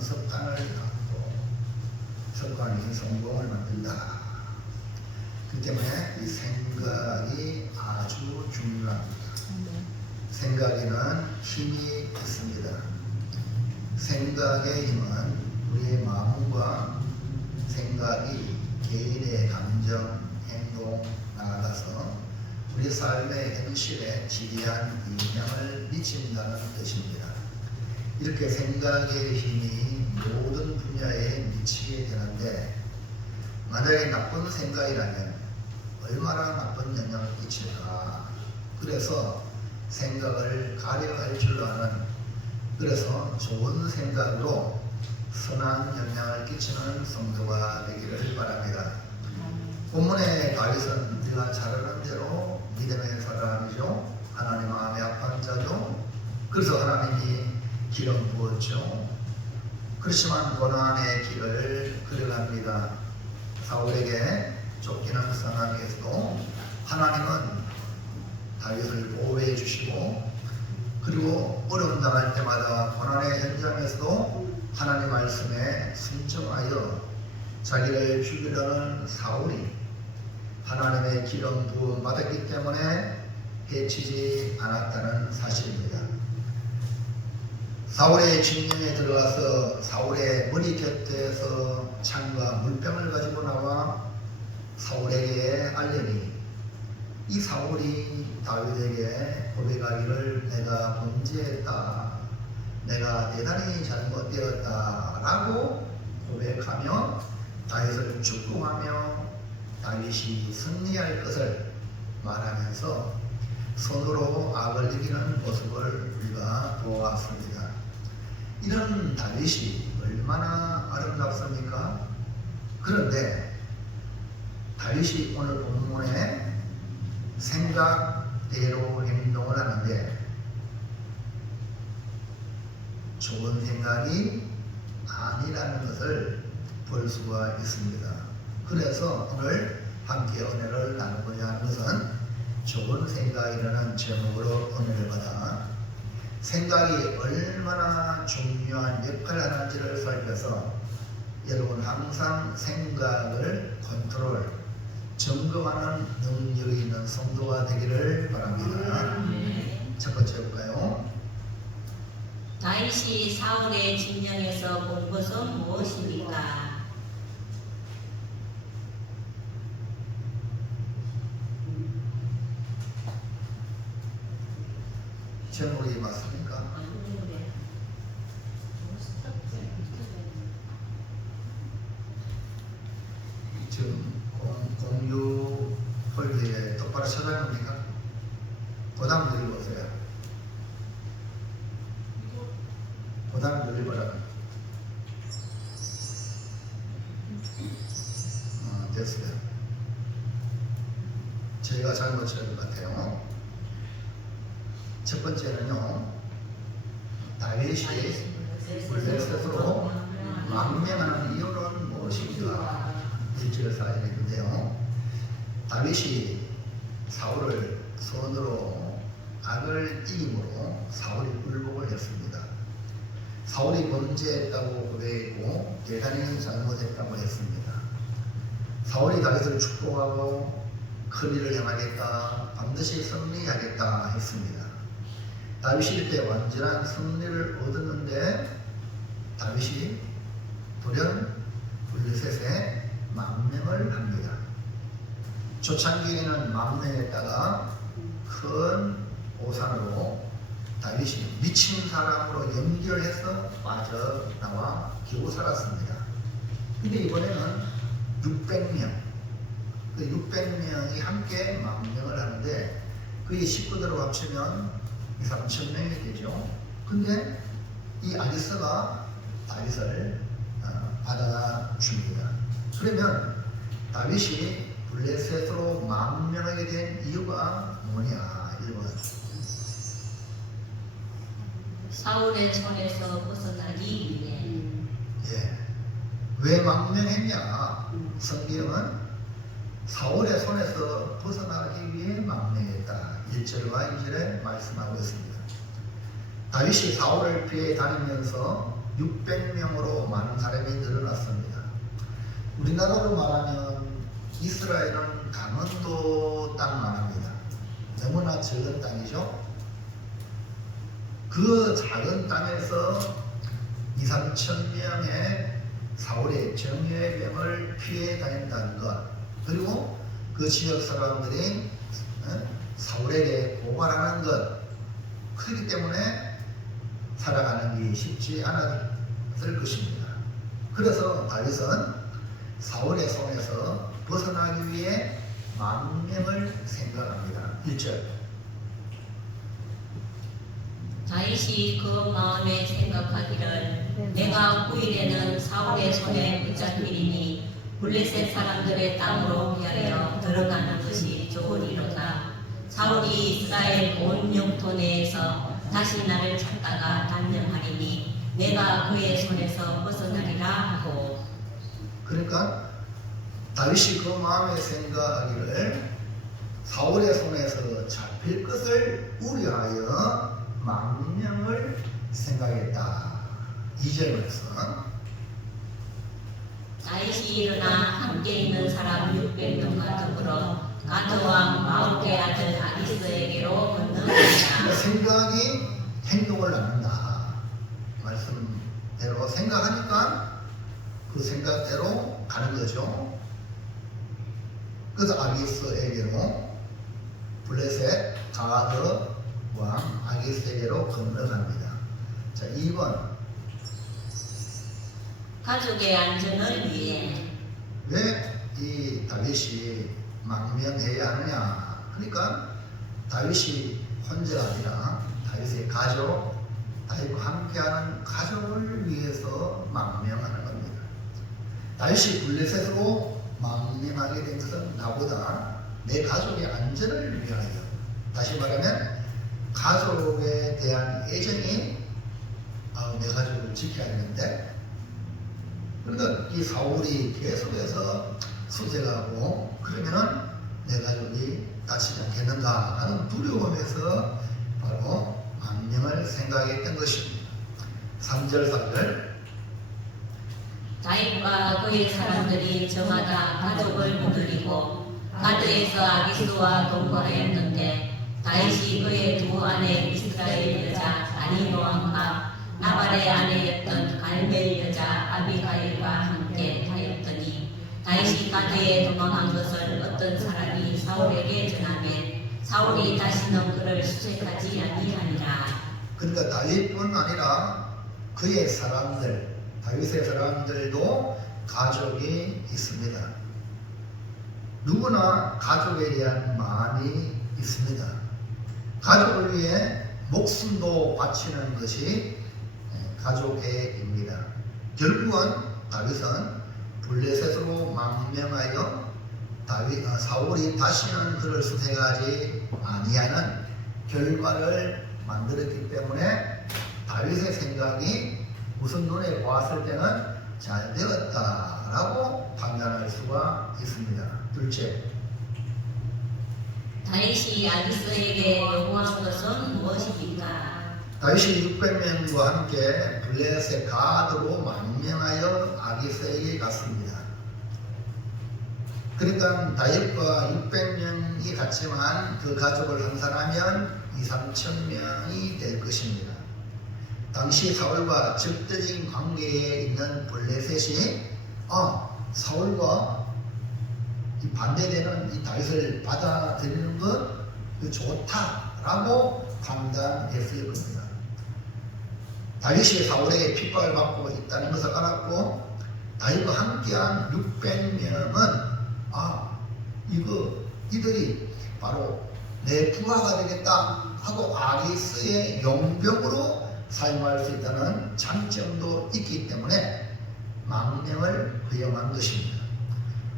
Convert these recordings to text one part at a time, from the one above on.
습관을 갖고 습관이 성공을 만든다. 그 때문에 이 생각이 아주 중요합니다. 생각에는 힘이 있습니다. 생각의 힘은 우리의 마음과 생각이 개인의 감정, 행동, 나아가서 우리 삶의 현실에 지대한 영향을 미친다는 뜻입니다. 이렇게 생각의 힘이 모든 분야에 미치게 되는데 만약에 나쁜 생각이라면 얼마나 나쁜 영향을 끼칠까. 그래서 생각을 가려할 줄 아는, 그래서 좋은 생각으로 선한 영향을 끼치는 성도가 되기를 바랍니다. 본문의 다윗은 우리가 잘 아는 대로 믿음의 사람이죠. 하나님 마음에 합한 자죠. 그래서 하나님이 기름 부었죠. 그렇지만 고난의 길을 걸어갑니다. 사울에게 쫓기는 상황에서도 하나님은 다윗을 보호해 주시고, 그리고 어려움 당할 때마다 고난의 현장에서도 하나님 말씀에 순종하여 자기를 죽이려는 사울이 하나님의 기름 부음 받았기 때문에 해치지 않았다는 사실입니다. 사울의 진영에 들어가서 사울의 머리 곁에서 창과 물병을 가지고 나와 사울에게 알리니 이 사울이 다윗에게 고백하기를 내가 범죄했다, 내가 대단히 잘못되었다 라고 고백하며 다윗을 축복하며 다윗이 승리할 것을 말하면서 손으로 악을 이기는 모습을 우리가 보았습니다. 이런 다윗이 얼마나 아름답습니까? 그런데 다윗이 오늘 본문에 생각대로 행동을 하는데 좋은 생각이 아니라는 것을 볼 수가 있습니다. 그래서 오늘 함께 은혜를 나누고자 하는 것은 좋은 생각이라는 제목으로 은혜를 받아 생각이 얼마나 중요한 역할을 하는지를 살펴서 여러분 항상 생각을 컨트롤, 점검하는 능력이 있는 성도가 되기를 바랍니다. 첫 번째 볼까요? 다윗이 사울의 진영에서 본 것은 무엇입니까? 제목이 맞습니까? 지금 공유 폴드에 똑바로 쳐다봅니까? 보다 눌러보세요. 보다 눌러보라. 됐어요. 제가 잘못 치는 것 같아요. 첫 번째는요, 다윗이 블레셋으로 망명하는 이유는 무엇인가? 1절 4절에 있는데요, 다윗이 사울을 손으로 악을 이김으로 사울이 굴복을 했습니다. 사울이 범죄했다고 고백했고 대단히 잘못했다고 했습니다. 사울이 다윗을 축복하고 큰 일을 행하겠다, 반드시 승리하겠다 했습니다. 다윗이 이때 완전한 승리를 얻었는데 다윗이 돌연 블레셋에 망명을 합니다. 초창기에는 망명했다가 큰 오산으로 다윗이 미친 사람으로 연결해서 빠져나와 겨우 살았습니다. 근데 이번에는 600명, 그 600명이 함께 망명을 하는데 그의 식구들을 합치면 3,000명이 되죠. 근데 이 아기스가 다윗을 받아줍니다. 그러면 다윗이 블레셋으로 망명하게 된 이유가 뭐냐? 1번 사울의 손에서 벗어나기 위해. 예. 왜 망명했냐? 성경은 사울의 손에서 벗어나기 위해 망명했다. 1절과 2절에 말씀하고 있습니다. 다윗이 사울을 피해 다니면서 600명으로 많은 사람이 늘어났습니다. 우리나라로 말하면 이스라엘은 강원도 땅만 합니다. 너무나 적은 땅이죠. 그 작은 땅에서 2, 3천 명의 사울의 정예병을 피해 다닌다는 것, 그리고 그 지역 사람들이 사울에게 고발하는 것, 그렇기 때문에 살아가는 게 쉽지 않았을 것입니다. 그래서 다윗은 사울의 손에서 벗어나기 위해 망명을 생각합니다. 1절. 다윗이 그 마음에 생각하기를 내가 후일에는 사울의 손에 붙잡히리니 블레셋 사람들의 땅으로 피하여 들어가는 것이 좋으리로다. 사울이 이스라엘 온 영토 내에서 다시 나를 찾다가 단념하리니 내가 그의 손에서 벗어나리라 하고. 그러니까 다윗이 그 마음에 생각하기를 사울의 손에서 잡힐 것을 우려하여 망명을 생각했다. 2절 말씀. 다윗이 일어나 함께 있는 사람 600명과 더불어 가드 왕 마올의 아들 아기스에게로 건너간다. 생각이 행동을 낳는다. 말씀대로 생각하니까 그 생각대로 가는 거죠. 그래서 아기스에게로 블레셋 가드 왕 아기스에게로 건너갑니다. 자, 2번. 가족의 안전을 위해. 왜 이 다윗이 망명해야 하느냐? 그러니까 다윗이 혼자가 아니라 다윗의 가족, 다윗과 함께하는 가족을 위해서 망명하는 겁니다. 다윗이 블레셋으로 망명하게 된 것은 나보다 내 가족의 안전을 위하여, 다시 말하면 가족에 대한 애정이 내 가족을 지켜야 하는데, 그러니까 이 사울이 계속해서 수색하고 그러면은 내 가족이 다치지 않겠는가 하는 두려움에서 바로 망명을 생각했던 것입니다. 3절 4절. 다윗과 그의 사람들이 저마다 가족을 거느리고 가드에서 아기스와 동거하였는데 다윗이 그의 두 아내 이스라엘 여자 아니노함과 나발의 아내였던 갈멜 여자 아비가일과 함께 하였더니 다윗이 가드에 도망한 것을 어떤 사람이 사울에게 전하매 사울이 다시는 그를 수색하지 아니하니라. 그러니까 다윗뿐 아니라 그의 사람들, 다윗의 사람들도 가족이 있습니다. 누구나 가족에 대한 마음이 있습니다. 가족을 위해 목숨도 바치는 것이 가족의 입니다. 결국은 다윗은 블레셋으로 망명하여 사울이 다시는 그를 수색하지 아니하는 결과를 만들었기 때문에 다윗의 생각이 우선 눈에 보았을 때는 잘 되었다라고 판단할 수가 있습니다. 둘째, 다윗이 아기스에게 요구한 것은 무엇입니까? 다윗이 600명과 함께 블레셋 가드로 망명하여 아기스에게 갔습니다. 그러니까 다윗과 600명이 갔지만 그 가족을 환산하면 2, 3천 명이 될 것입니다. 당시 사울과 적대적인 관계에 있는 블레셋이 사울과 반대되는 이 다윗을 받아들이는 것 좋다라고 판단했을 겁니다. 다윗이 사울에게 핍박을 받고 있다는 것을 알았고 다윗과 함께한 600명은 이들이 바로 내 부하가 되겠다 하고 아기스의 용병으로 사용할 수 있다는 장점도 있기 때문에 망명을 허용한 것입니다.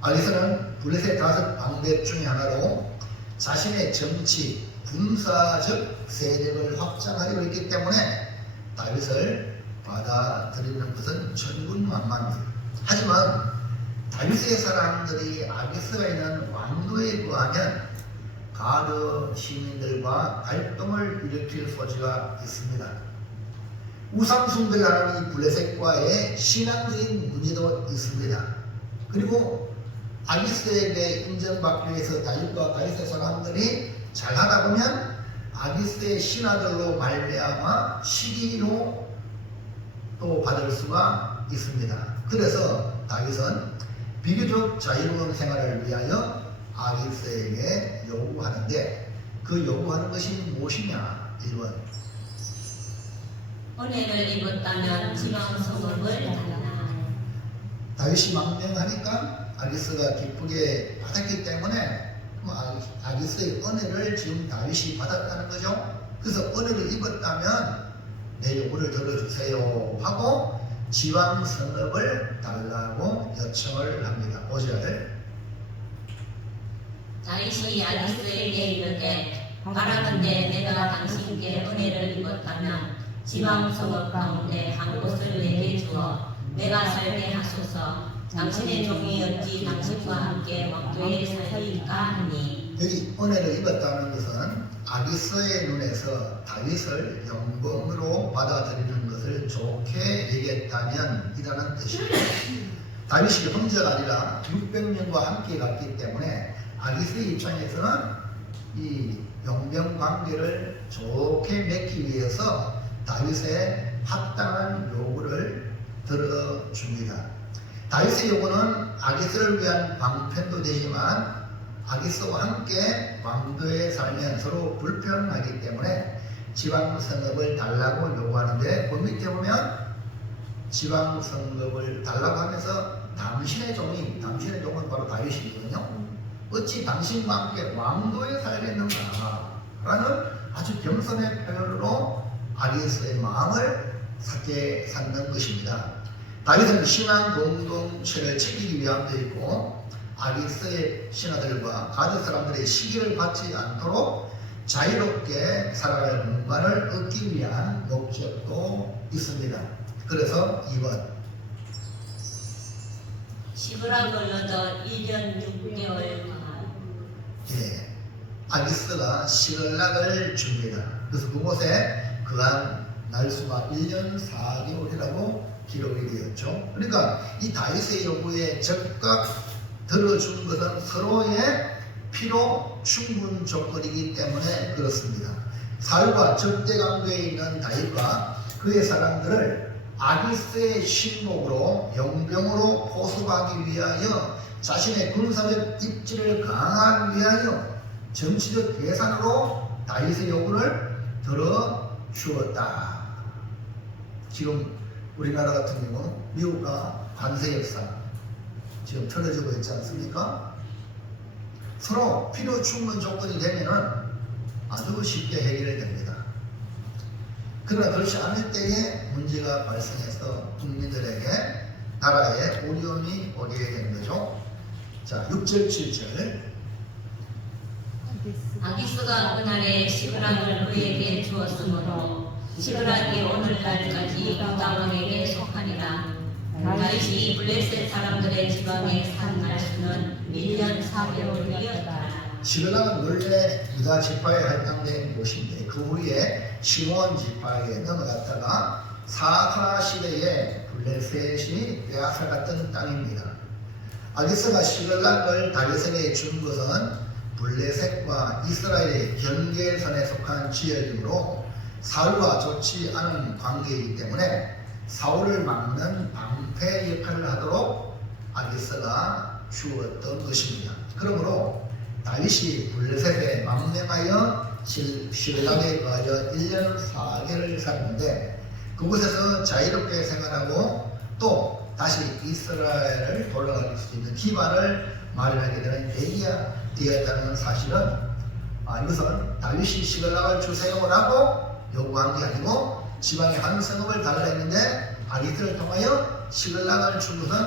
아기스는 블레셋 5방백 중에 하나로 자신의 정치, 군사적 세력을 확장하려고 했기 때문에 다윗을 받아들이는 것은 천군만마입니다. 하지만 다윗의 사람들이 아기스가 있는 왕도에 거하면 가드 시민들과 갈등을 일으킬 소지가 있습니다. 우상 숭배를 하는 이 블레셋과의 신앙적인 문제도 있습니다. 그리고 아기스에게 인정받기 위해서 다윗과 다윗의 사람들이 잘하다 보면 아기스의 신하들로 말미암아 시기로 또 받을 수가 있습니다. 그래서 다윗은 비교적 자유로운 생활을 위하여 아기스에게 요구하는데 그 요구하는 것이 무엇이냐? 1번 은혜를 입었다면 지방소금을 달라. 다윗이 망명하니까 아기스가 기쁘게 받았기 때문에 아기스의 은혜를 지금 다윗이 받았다는 거죠. 그래서 은혜를 입었다면 내 요구를 들어주세요 하고 지방 성읍을 달라고 요청을 합니다. 5절 다윗이 아기스에게 이르되 바라건대 내가 당신께 은혜를 입었다면 지방소금 가운데 한 곳을 내게 주어 내가 살게 하소서. 당신의 종이 어찌 당신과 함께 왕조에 살리까 하니. 여기 은혜를 입었다는 것은 아기스의 눈에서 다윗을 영광으로 받아들이는 것을 좋게 얘기했다면 이라는 뜻입니다. 다윗이 형제가 아니라 600명과 함께 갔기 때문에 아기스의 입장에서는 이 영병 관계를 좋게 맺기 위해서 다윗의 합당한 요구를 들어줍니다. 다윗의 요구는 아기스를 위한 방편도 되지만 아기스와 함께 왕도에 살면 서로 불평하기 때문에 지방성읍을 달라고 요구하는데 그 밑에 보면 지방성읍을 달라고 하면서 당신의 종은 바로 다윗이거든요. 어찌 당신과 함께 왕도에 살겠는가 라는 아주 겸손의 표현으로 아기스의 마음을 삭게 샀는 것입니다. 다윗은 신앙 공동체를 지키기 위함도 있고 아기스의 신하들과 가드 사람들의 시기를 받지 않도록 자유롭게 살아갈 공간을 얻기 위한 목적도 있습니다. 그래서 2번 시브락을 얻어 1년 6개월 아기스가 시글락을 줍니다. 그래서 그곳에 그한 날수가 1년 4개월이라고 기록이 되었죠. 그러니까 이 다윗의 요구에 적극 들어준 것은 서로의 필요 충분 조건이기 때문에 그렇습니다. 사울과 적대 관계에 있는 다윗과 그의 사람들을 아기스의 신복으로 용병으로 포섭하기 위하여 자신의 군사적 입지를 강화하기 위하여 정치적 계산으로 다윗의 요구를 들어주었다. 지금 우리나라 같은 경우 미국과 관세 역사 지금 틀어지고 있지 않습니까? 서로 필요 충분 조건이 되면은 아주 쉽게 해결이 됩니다. 그러나 그렇지 않을 때에 문제가 발생해서 국민들에게 나라에 어려움이 오게 되는 거죠. 자, 6절 7절 아기스가 그날에 시브락을 그에게 주었으므로 시브락이 오늘날까지 유다 왕에게 속하니라. 다윗이 블레셋 사람들의 지방에 산 날수는 1년 4개월이었다. 시글락은 원래 유다 지파에 할당된 곳인데 그 후에 시몬 지파에 넘어갔다가 사사 시대에 블레셋이 빼앗아갔던 땅입니다. 아기스가 시글락을 다윗에게 준 것은 블레셋과 이스라엘의 경계선에 속한 지역이므로 사울과 좋지 않은 관계이기 때문에 사울을 막는 방패 역할을 하도록 아기스가 주었던 것입니다. 그러므로 다윗이 블레셋에 망명하여 시글락에 거하여 1년 4개월을 살았는데 그곳에서 자유롭게 생활하고 또 다시 이스라엘을 돌아갈 수 있는 기반을 마련하게 되는 계기가 되었다는 사실은 이것은 다윗이 시글락을 주세요라고 요구한 게 아니고 지방의 한 성읍을 달라 했는데 아기스를 통하여 시글락을 준 것은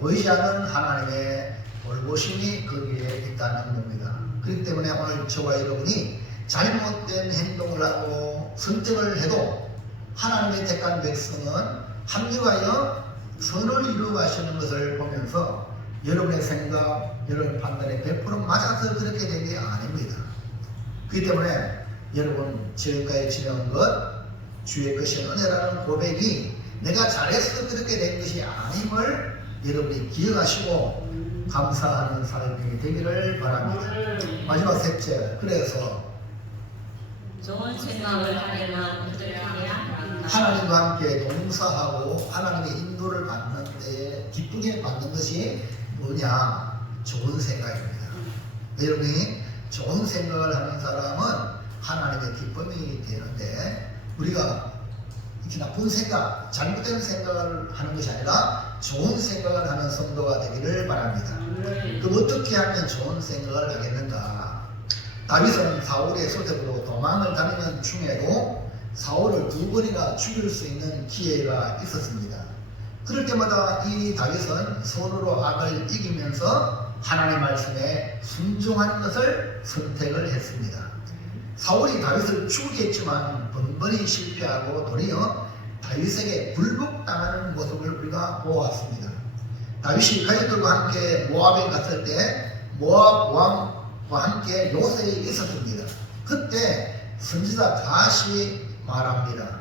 보이지 않는 하나님의 돌보심이 거기에 있다는 겁니다. 그렇기 때문에 오늘 저와 여러분이 잘못된 행동을 하고 선택을 해도 하나님의 택한 백성은 합류하여 선을 이루어가시는 것을 보면서 여러분의 생각, 여러분의 판단에 100% 맞아서 그렇게 된 게 아닙니다. 그렇기 때문에 여러분 지금까지 지내온 것 주의 것이 은혜라는 고백이 내가 잘해서 그렇게 된 것이 아님을 여러분이 기억하시고 감사하는 삶이 되기를 바랍니다. 마지막 셋째, 그래서 좋은 생각을 하려면 어떻게 해야 합니까? 하나님과 함께 동사하고 하나님의 인도를 받는 데에 기쁘게 받는 것이 뭐냐? 좋은 생각입니다. 여러분이 좋은 생각을 하는 사람은 하나님의 기쁨이 되는데, 우리가 이렇게 나쁜 생각, 잘못된 생각을 하는 것이 아니라 좋은 생각을 하는 성도가 되기를 바랍니다. 그럼 어떻게 하면 좋은 생각을 하겠는가? 다윗은 사울의 소tek으로 도망을 다니는 중에도 사울을 2번이나 죽일 수 있는 기회가 있었습니다. 그럴 때마다 이 다윗은 손으로 악을 이기면서 하나님의 말씀에 순종하는 것을 선택을 했습니다. 사울이 다윗을 죽이게 했지만 번번이 실패하고 도리어 다윗에게 굴복당하는 모습을 우리가 보았습니다. 다윗이 가족들과 함께 모압에 갔을 때 모압 왕과 함께 요새에 있었습니다. 그때 선지자 가시 말합니다.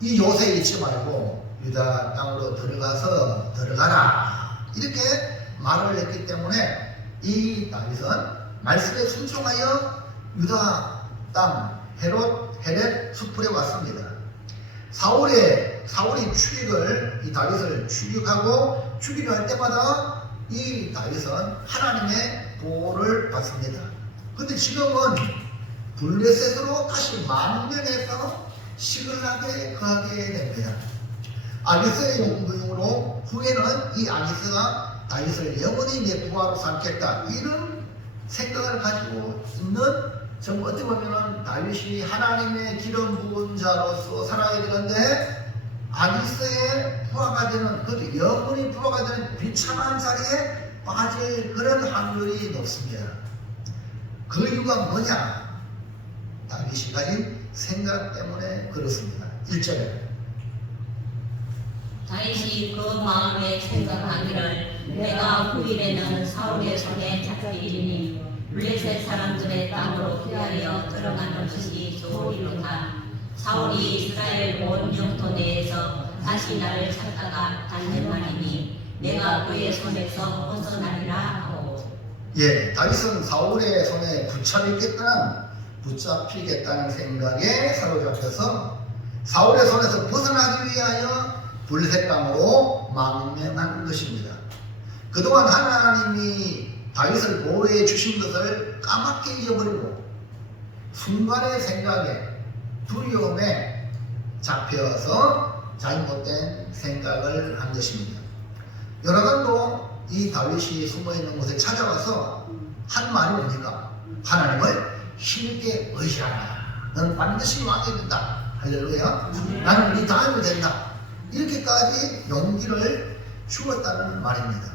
이 요새에 있지 말고 유다 땅으로 들어가라, 이렇게 말을 했기 때문에 이 다윗은 말씀에 순종하여 유다 땅 헤렛 숲으로 왔습니다. 사울이 이 다윗을 추격하고 죽이려 할 때마다 이 다윗은 하나님의 보호를 받습니다. 근데 지금은 블레셋으로 다시 망명해서 시글락에 거하게 됩니다. 아기스의 용부용으로 후에는 이 아기스가 다윗을 영원히 내 부하로 삼겠다, 이런 생각을 가지고 있는, 정말 어떻게 보면 다윗이 하나님의 기름 부은 자로서 살아야 되는데 아기스의 부하가 되는, 그 영원히 부하가 되는 비참한 자리에 빠질 그런 확률이 높습니다. 그 이유가 뭐냐? 다윗이 가진 생각 때문에 그렇습니다. 1절에 다윗이 그 마음에 생각하기를 내가 후일에는 사울의 손에 잡히리니 블레셋 사람들의 땅으로 피하여 들어가는 것이 좋으리로다. 사울이 이스라엘 온 영토 내에서 다시 나를 찾다가 닿는 말이니 내가 그의 손에서 벗어나리라 하고. 다윗은 사울의 손에 붙잡히겠다는 생각에 사로잡혀서 사울의 손에서 벗어나기 위하여 블레셋 땅으로 망명한 것입니다. 그동안 하나님이 다윗을 보호해 주신 것을 까맣게 잊어버리고 순간의 생각에, 두려움에 잡혀서 잘못된 생각을 한 것입니다. 요나단도 이 다윗이 숨어있는 곳에 찾아와서 한 말이 뭡니까? 하나님을 힘있게 의지하라. 너는 반드시 왕이 된다. 할렐루야. 나는 네 다음이 된다. 이렇게까지 용기를 주었다는 말입니다.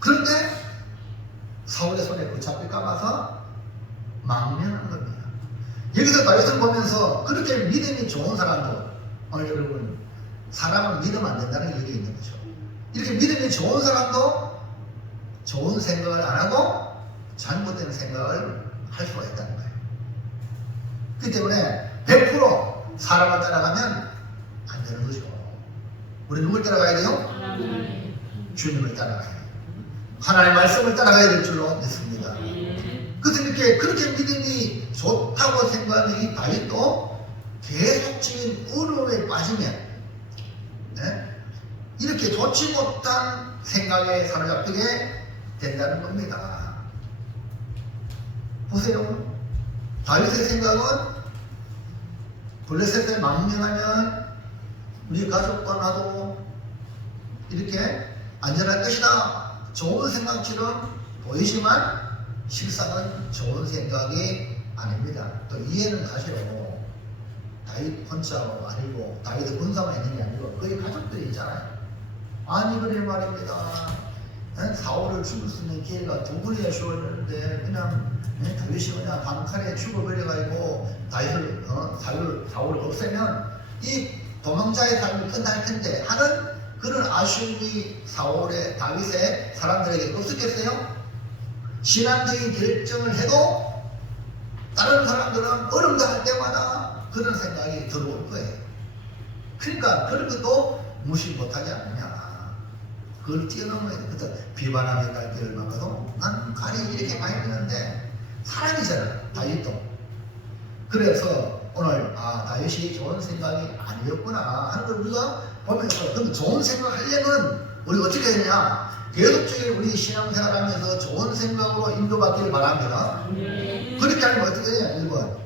그런데 사울의 손에 붙잡힐까 봐서 망명한 겁니다. 여기서 다윗을 보면서 그렇게 믿음이 좋은 사람도, 오늘 여러분, 사람은 믿으면 안 된다는 얘기 있는 거죠. 이렇게 믿음이 좋은 사람도 좋은 생각을 안 하고 잘못된 생각을 할 수가 있다는 거예요. 그렇기 때문에 100% 사람을 따라가면 안 되는 거죠. 우리 누굴 따라가야 돼요? 주님을 따라가야 돼요. 하나님의 말씀을 따라가야 될 줄로 믿습니다. 그래서 그렇게 믿음이 좋다고 생각하는 이 다윗도 계속적인 어려움에 빠지면, 이렇게 좋지 못한 생각에 사로잡히게 된다는 겁니다. 보세요. 다윗의 생각은 블레셋에 망명하면 우리 가족과 나도 이렇게 안전할 것이다, 좋은 생각처럼 보이지만 실상은 좋은 생각이 아닙니다. 또 이해는 가시오. 다윗 혼자가 아니고 다윗의 군사만 있는 게 아니고 그의 가족들이 있잖아요. 아니 그래 말입니다. 사울을 죽을 수 있는 기회가 2번이나 주어졌는데 그냥 다윗이 그냥 한 칼에 죽어버려가지고 사울을 없애면 이 도망자의 삶이 끝날 텐데 하는 그런 아쉬움이 다윗의 사람들에게 없었겠어요? 신앙적인 결정을 해도 다른 사람들은 어려움 당할 때마다 그런 생각이 들어올 거예요. 그러니까 그런 것도 무시 못하지 않느냐. 그걸 뛰어넘어야 돼. 그래서 비바람의 갈길을 막아도 난 갈이 이렇게 많이 되는데 사람이잖아. 다윗도. 그래서 오늘 다윗이 좋은 생각이 아니었구나 하는 걸 우리가 보면서, 그럼 좋은 생각 하려면 우리 어떻게 해야 되냐. 계속적인 우리 신앙생활하면서 좋은 생각으로 인도받기를 바랍니다. 그렇게 하면 어떻게 되냐. 1번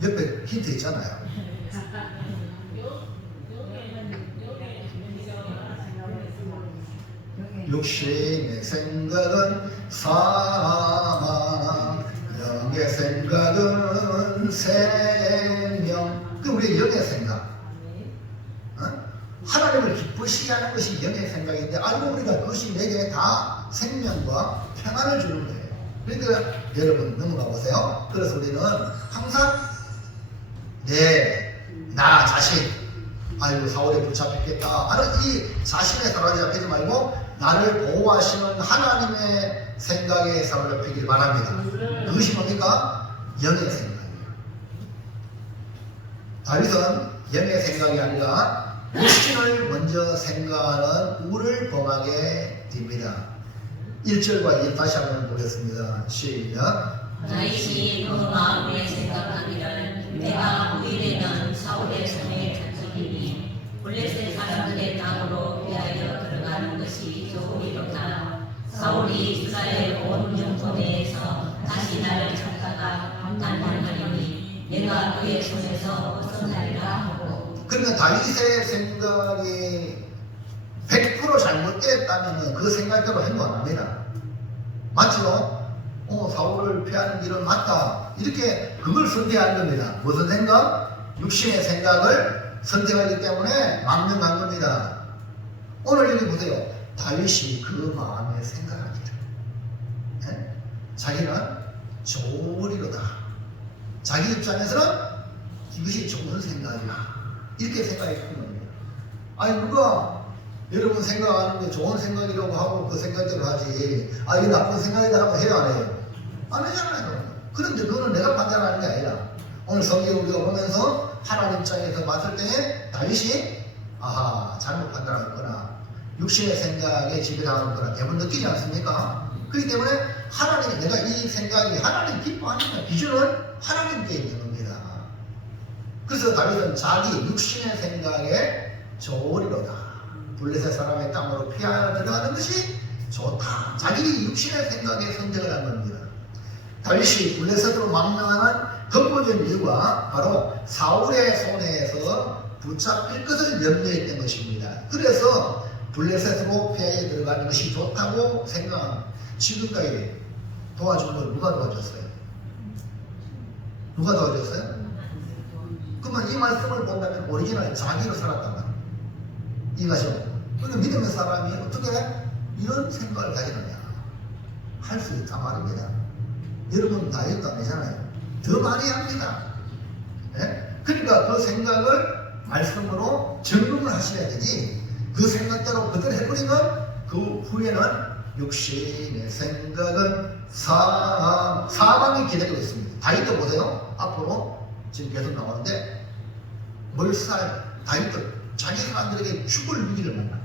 옆에 힌트 있잖아요. 육신의 생각은 사망, 영의 생각은 생명. 그 우리의 영의 생각, 하나님을 기쁘시게 하는 것이 영의 생각인데, 알고 보니까 그것이 내게 다 생명과 평안을 주는 거예요. 그러니까 여러분 넘어가 보세요. 그래서 우리는 항상 나 자신, 아이고 사울에 붙잡혔겠다 하는 이 자신의 사로잡히지 말고 나를 보호하시는 하나님의 생각에 사로잡히길 바랍니다. 그것이 뭡니까? 영의 생각이에요. 다윗은 영의 생각이 아니라 육신을 먼저 생각하는 우를 범하게 됩니다. 1절과 2절 다시 한번 보겠습니다. 시작. 다윗이 그 마음에 생각하기를 내가 후일에는 사울의 손에 잡히리니 블레셋 사람들의 땅으로 피하여 들어가는 것이 좋으리로다. 사울이 이스라엘 온 영토내에서 다시 나를 찾다가 단단하리니 내가 그의 손에서 벗어나리라 하고. 그러니까 다윗의 생각이 100% 잘못됐다면 그 생각대로 행동 안 합니다. 맞죠? 사울을 피하는 길은 맞다. 이렇게 그걸 선택한 겁니다. 무슨 생각? 육신의 생각을 선택하기 때문에 망명한 겁니다. 오늘 여기 보세요. 다윗이 그 마음에 생각하기를 자기는 좋으리로다. 자기 입장에서는 이것이 좋은 생각이야. 이렇게 생각했던 겁니다. 아니 누가 여러분 생각하는 게 좋은 생각이라고 하고 그 생각대로 하지, 이게 나쁜 생각이다 하고 해요, 안 해요? 안 하잖아요. 그런데 그거는 내가 판단하는 게 아니라 오늘 성경 우리가 보면서 하나님 입장에서 봤을 때 다윗이 잘못 판단하였구나, 육신의 생각에 지배당하는구나 대부분 느끼지 않습니까? 그렇기 때문에 하나님, 내가 이 생각이 하나님 기뻐하니까 기준은 하나님께 있는 겁니다. 그래서 다윗은 자기 육신의 생각에 좋으리로다. 블레셋 사람의 땅으로 피하여 들어가는 것이 좋다. 자기 육신의 생각에 선택을 한 겁니다. 다윗이 블레셋으로 망명하는 근본적인 이유가 바로 사울의 손에서 붙잡힐 것을 염려했던 것입니다. 그래서 블레셋으로 피하여 들어가는 것이 좋다고 생각한, 지금까지 도와준 걸 누가 도와줬어요? 누가 도와줬어요? 그러면 이 말씀을 본다면 오리지널 자기로 살았단 말이에요. 이해가죠? 그러니까 믿음의 사람이 어떻게 이런 생각을 가지느냐 할 수 있단 말입니다. 여러분 다이어트 아니잖아요. 더 많이 합니다. 그러니까 그 생각을 말씀으로 점검을 하셔야 되지, 그 생각대로 그대로 해버리면 그 후에는 육신의 생각은 사망이 기다리고 있습니다. 다윗도 보세요. 앞으로 지금 계속 나오는데 다윗도 자기 사람들에게 죽을 위기를 만나.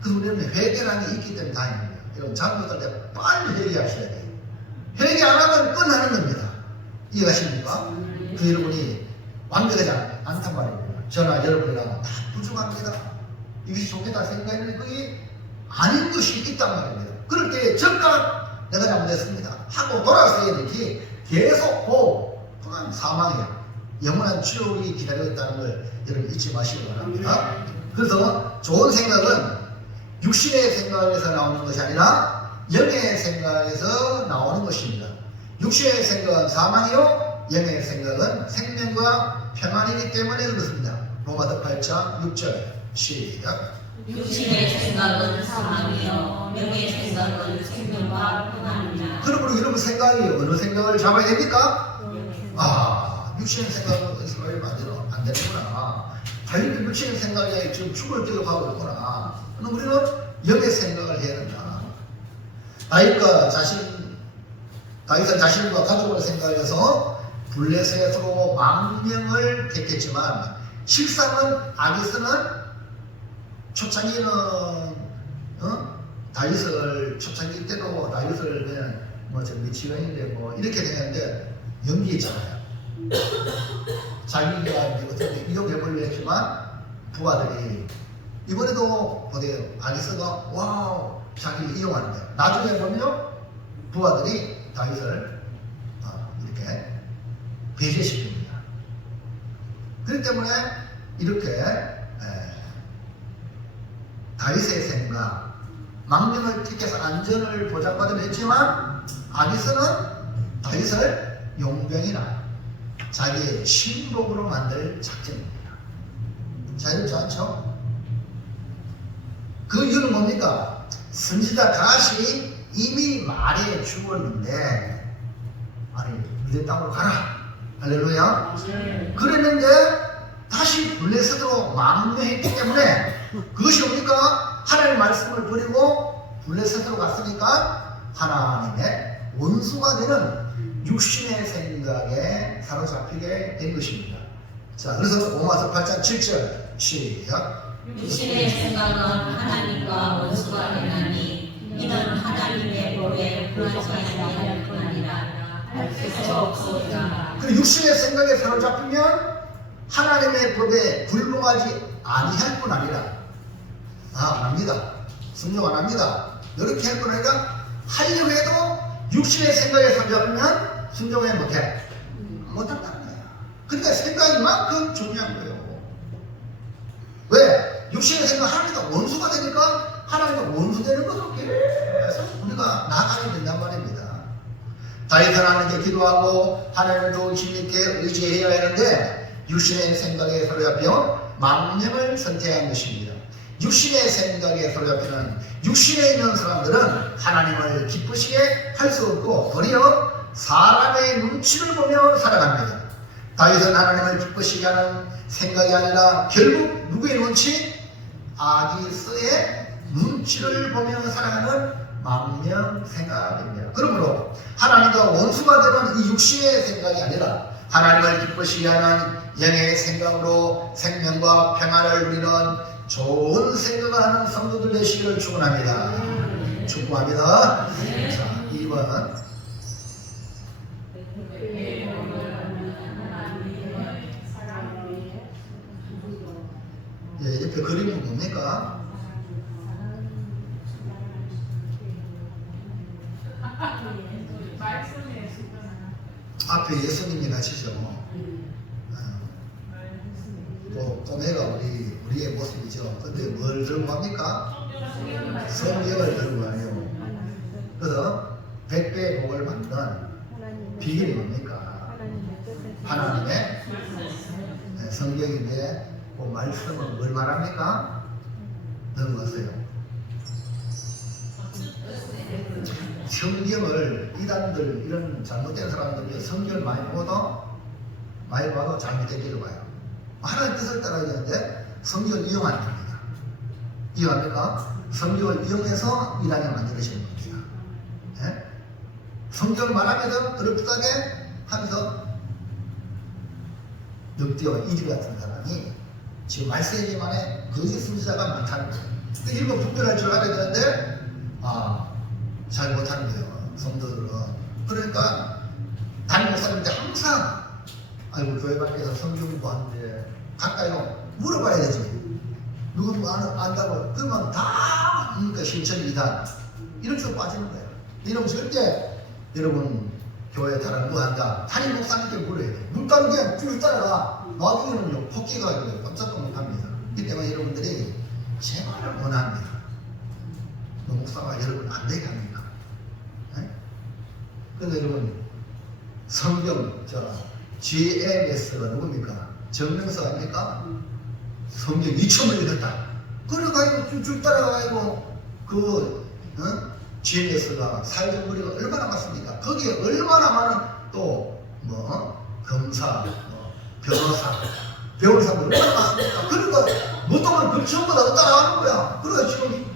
그래서 우리는 회개라는 게 있기 때문에 다행입니다. 여러분 장로들 때 빨리 회개하셔야 돼요. 회개 안 하면 끝나는 겁니다. 이해가십니까? 그 여러분이 완벽하지 않단 말입니다. 저나 여러분이랑 다 부족합니다. 이것이 좋겠다 생각했는데 그게 아닌 것이 있단 말입니다. 그럴 때 즉각 내가 잘못했습니다 하고 돌아서야 되지, 계속 그건 사망이야. 영원한 추억이 기다리고 있다는 걸 여러분 잊지 마시기 바랍니다. 그래서 좋은 생각은 육신의 생각에서 나오는 것이 아니라 영의 생각에서 나오는 것입니다. 육신의 생각은 사망이요, 영의 생각은 생명과 평안이기 때문에 그렇습니다. 로마서 8장 6절 시작. 육신의 생각은 사망이요 영의 생각은 생명과 평안이라. 그러므로 여러분 생각이 어느 생각을 잡아야 됩니까? 육신의 생각은 이스라엘 만들어 안 되는구나. 다윗도 육신의 생각에 지금 죽을 기도하고 있구나. 그럼 우리는 영의 생각을 해야 된다. 다윗은 자신과 가족을 생각해서 블레셋으로 10,000명을 택했지만 실상은 아기스는 초창기는 다윗을 초창기 때도 다윗을 그냥 저 미치광인데 뭐 이렇게 되는데 연기했잖아요. 자기가 어떻게 이용해보려 했지만 부하들이 이번에도 보세요. 아기스가 와우 자기를 이용하는 거예요. 나중에 보면 부하들이 다윗을 이렇게 배제시킵니다. 그렇기 때문에 이렇게 다윗의 생각, 망명을 택해서 안전을 보장받으려 했지만 아기스는 다윗을 용병이나 자기의 신복으로 만들 작전입니다. 자, 이렇지 않죠? 그 이유는 뭡니까? 선지자 갓이 이미 말해 죽었는데 아니 유대 땅으로 가라 할렐루야. 그랬는데 다시 블레셋으로 망명했기 때문에 그것이 뭡니까? 하나님의 말씀을 버리고 블레셋으로 갔으니까 하나님의 원수가 되는 육신의 생각에 사로잡히게 된 것입니다. 자, 그래서 로마서 8장 7절 시작. 육신의 생각은 하나님과 원수가 되나니 이는 하나님의 법에 불하지 아니할 뿐 아니라 할 수 없으리라. 그 육신의 생각에 사로잡히면 하나님의 법에 불복하지 아니할 뿐 아니라 안 합니다. 성령 안 합니다. 이렇게 할 뿐 아니라 하려고 해도 육신의 생각에 사로잡히면 순종해 못한다는 거야. 그러니까 생각이 만큼 중요한 거예요. 왜? 육신의 생각 하나님과 원수가 되니까 하나님과 원수 되는 것으로 계속 우리가 나가야 된단 말입니다. 다윗은 하나님께 기도하고 하나님을 더욱 힘있게 의지해야 하는데 육신의 생각에 사로잡혀 망명을 선택한 것입니다. 육신의 생각에 사로잡히는 육신에 있는 사람들은 하나님을 기쁘시게 할 수 없고 도리어 사람의 눈치를 보며 살아갑니다. 다윗은 하나님을 기쁘시게 하는 생각이 아니라 결국 누구의 눈치? 아기스의 눈치를 보며 살아가는 망명 생각입니다. 그러므로 하나님과 원수가 되는 이 육신의 생각이 아니라 하나님을 기쁘시게 하는 영의 생각으로 생명과 평안을 누리는 좋은 생각을 하는 성도들 되시기를 축원합니다. 축복합니다. 자, 2번. 예, 옆에 그림은 뭡니까? 앞에 예수님이 가시죠. 꼬매가 우리의 모습이죠. 근데 뭘 들고 갑니까? 성경을 들고 가요. 그래서 100배의 복을 받는 비결이 뭡니까? 하나님의 성경인데 그 말씀은 뭘 말합니까? 넘어가세요. 성경을 이단들 이런 잘못된 사람들이 성경을 많이 봐도 잘못된 길로 가요. 하나님의 뜻을 따라야 되는데 성경을 이용하는 겁니다. 이해합니까? 성경을 이용해서 이단을 만들어지는 겁니다. 네? 성경을 말하면 그럴듯하게 하면서 늑대와 이질 같은 사람이 지금 말세기만에 거짓 선지자가 많다는 거예요. 일본 분별할 줄 알아야 되는데 잘 못하는 거예요. 성도들은. 그러니까 담임 목사님한테 항상 아이고 교회 밖에서 성경 공부하는데 가까이 물어봐야 되지. 누구 안다고 그러면 다 그러니까 실천 이단 이런 쪽으로 빠지는 거예요. 이러면 절대 여러분 교회 다른 거 한다. 담임 목사님께 물어야 돼요. 물가는 그냥 쭉 따라가. 나중에는요 폭기가 깜짝도 못합니다. 이 때문에 여러분들이 제발 원합니다. 목사가 여러분 안 되게 합니까? 그런데 여러분 성경 GMS가 누굽니까? 정명서 아닙니까? 성경 2,000을 읽었다. 그래가지고 쭉쭉 따라가가지고 GMS가 사회적 무리가 얼마나 많습니까? 거기에 얼마나 많은 또 검사, 변호사 배우는 사람들 얼마나 많습니까? 그러니까 노동을 그 전부 다 따라하는 거야. 그러니까 지금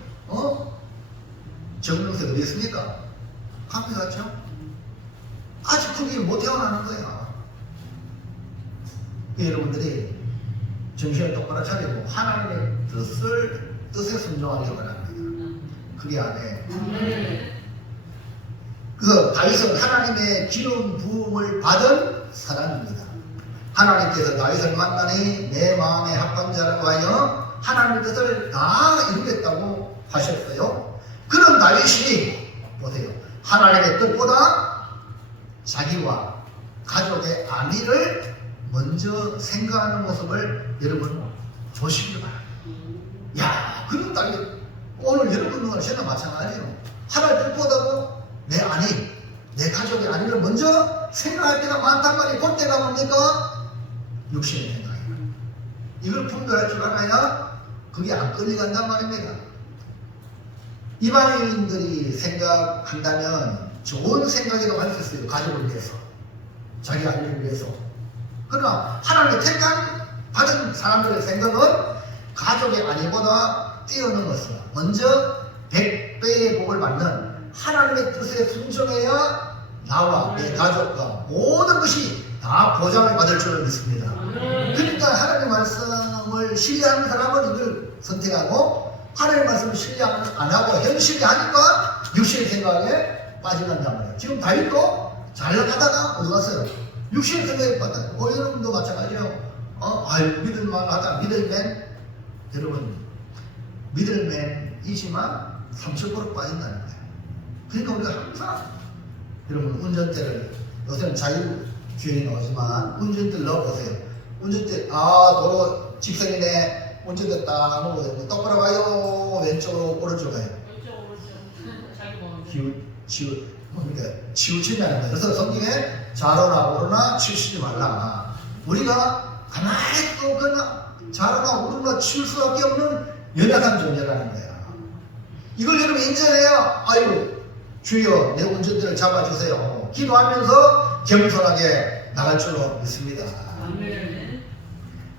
정명세 어디 있습니까? 카페 갔죠? 아직 거기 못 태어나는 거야. 여러분들이 정신을 똑바로 차리고 하나님의 뜻에 순종하기 바랍니다. 그게 안에. 그래서 다윗은 하나님의 기름 부음을 받은 사람입니다. 하나님께서 다윗을 만나니 내 마음의 합방자라고 하여 하나님의 뜻을 다 이루겠다고 하셨어요. 그런 다윗이 보세요. 하나님의 뜻보다 자기와 가족의 안위를 먼저 생각하는 모습을 여러분 보시기 바랍니다. 야, 그런 다윗 오늘 여러분과 저나 마찬가지예요. 하나님 뜻보다도 내 안위, 내 가족의 안위를 먼저 생각할 때가 많단 말이에요. 볼 때가 뭡니까? 육신의 생각이에요. 이걸 분별할 줄 알아야 그게 안 끌려간단 말입니다. 이방인들이 생각한다면 좋은 생각이라고 할 수 있어요. 가족을 위해서, 자기 안위를 위해서. 그러나 하나님의 택한 받은 사람들의 생각은 가족의 안위보다 뛰어넘어서 먼저 100배의 복을 받는 하나님의 뜻에 순종해야 나와 내 가족과 모든 것이 다 보장을 받을 줄 믿습니다. 그러니까 하나님의 말씀을 신뢰하는 사람은 이걸 선택하고 하나님의 말씀을 신뢰 안 하고 현실이 하니까 육신의 생각에 빠져간단 말이에요. 지금 다윗도 잘 나가다가 어디 갔어요? 육신의 생각에 빠졌다. 여러분도 마찬가지예요. 아유, 믿을만하다. 미들맨. 여러분, 미들맨이지만 30% 빠진다는 거예요. 그러니까 우리가 항상 여러분 운전대를 요새는 자율주행이 나오지만 운전대를 넣어보세요. 운전대 도로 직선이네. 운전대 딱 놓고 똑바로 가요. 왼쪽으로 오른쪽으로 가요. 치우치냐는 거예요. 그래서 성경에 좌로나 오로나 치우치지 말라. 우리가 가만히 또 그러나 좌로나 오로나 치울 수밖에 없는 연약한 존재라는 거야. 이걸 여러분 인정해야 아이고 주여 내 운전대를 잡아주세요. 기도하면서 겸손하게 나갈 줄로 믿습니다.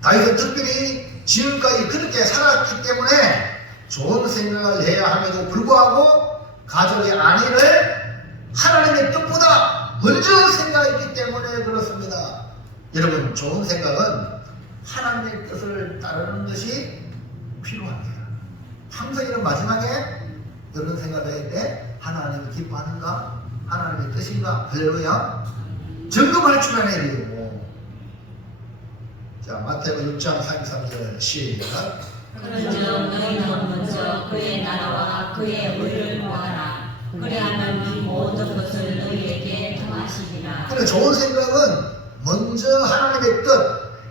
다윗은 특별히 지금까지 그렇게 살았기 때문에 좋은 생각을 해야 함에도 불구하고 가족의 안위를 하나님의 뜻보다 먼저 생각했기 때문에 그렇습니다. 여러분, 좋은 생각은 하나님의 뜻을 따르는 것이 필요합니다. 항상 이런 마지막에 이런 생각을 할 때 하나님이 기뻐하는가? 하나님의 뜻인가? 할렐루야. 점검할 줄 아는 일이고. 자, 마태복음 6장 33절 시작. 그런즉 너희는 먼저 그의 나라와 그의 의를 구하라. 그래야만 이 모든 것을 너희에게 더하시리라. 그래, 좋은 생각은 먼저 하나님의 뜻,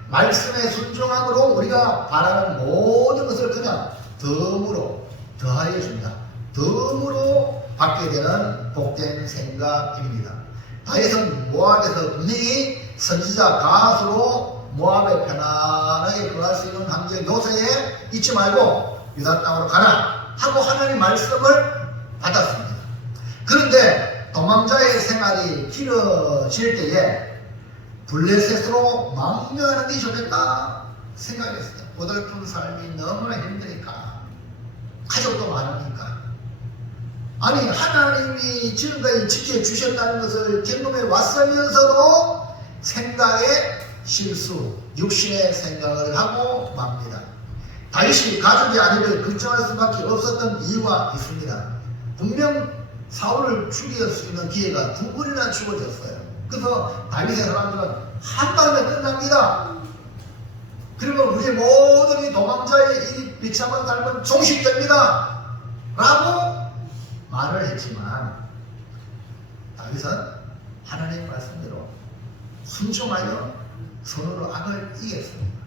말씀의 순종함으로 우리가 바라는 모든 것을 그냥 덤으로 더하여 준다. 덤으로 받게 되는 복된 생각입니다. 다윗은 모압에서 분명히 선지자 가수로 모압에 편안하게 거할 수 있는 환경 요새에 잊지 말고 유다 땅으로 가라 하고 하나님의 말씀을 받았습니다. 그런데 도망자의 생활이 길어질 때에 블레셋으로 망명하는 게 좋겠다 생각했어요. 고달픈 삶이 너무나 힘드니까, 가족도 많으니까. 아니, 하나님이 지금까지 지켜주셨다는 것을 경험해 왔으면서도 생각에 실수, 육신의 생각을 하고 맙니다. 다윗이 가족의 안위를 걱정할 수밖에 없었던 이유가 있습니다. 분명 사울을 죽일 수 있는 기회가 2번이나 주어졌어요. 그래서 다윗의 사람들은 한 방에 끝납니다. 그러면 우리 모든 이 도망자의 이 비참한 삶은 종식됩니다 라고 말을 했지만, 다윗은 하나님의 말씀대로 순종하여 손으로 악을 이겼습니다.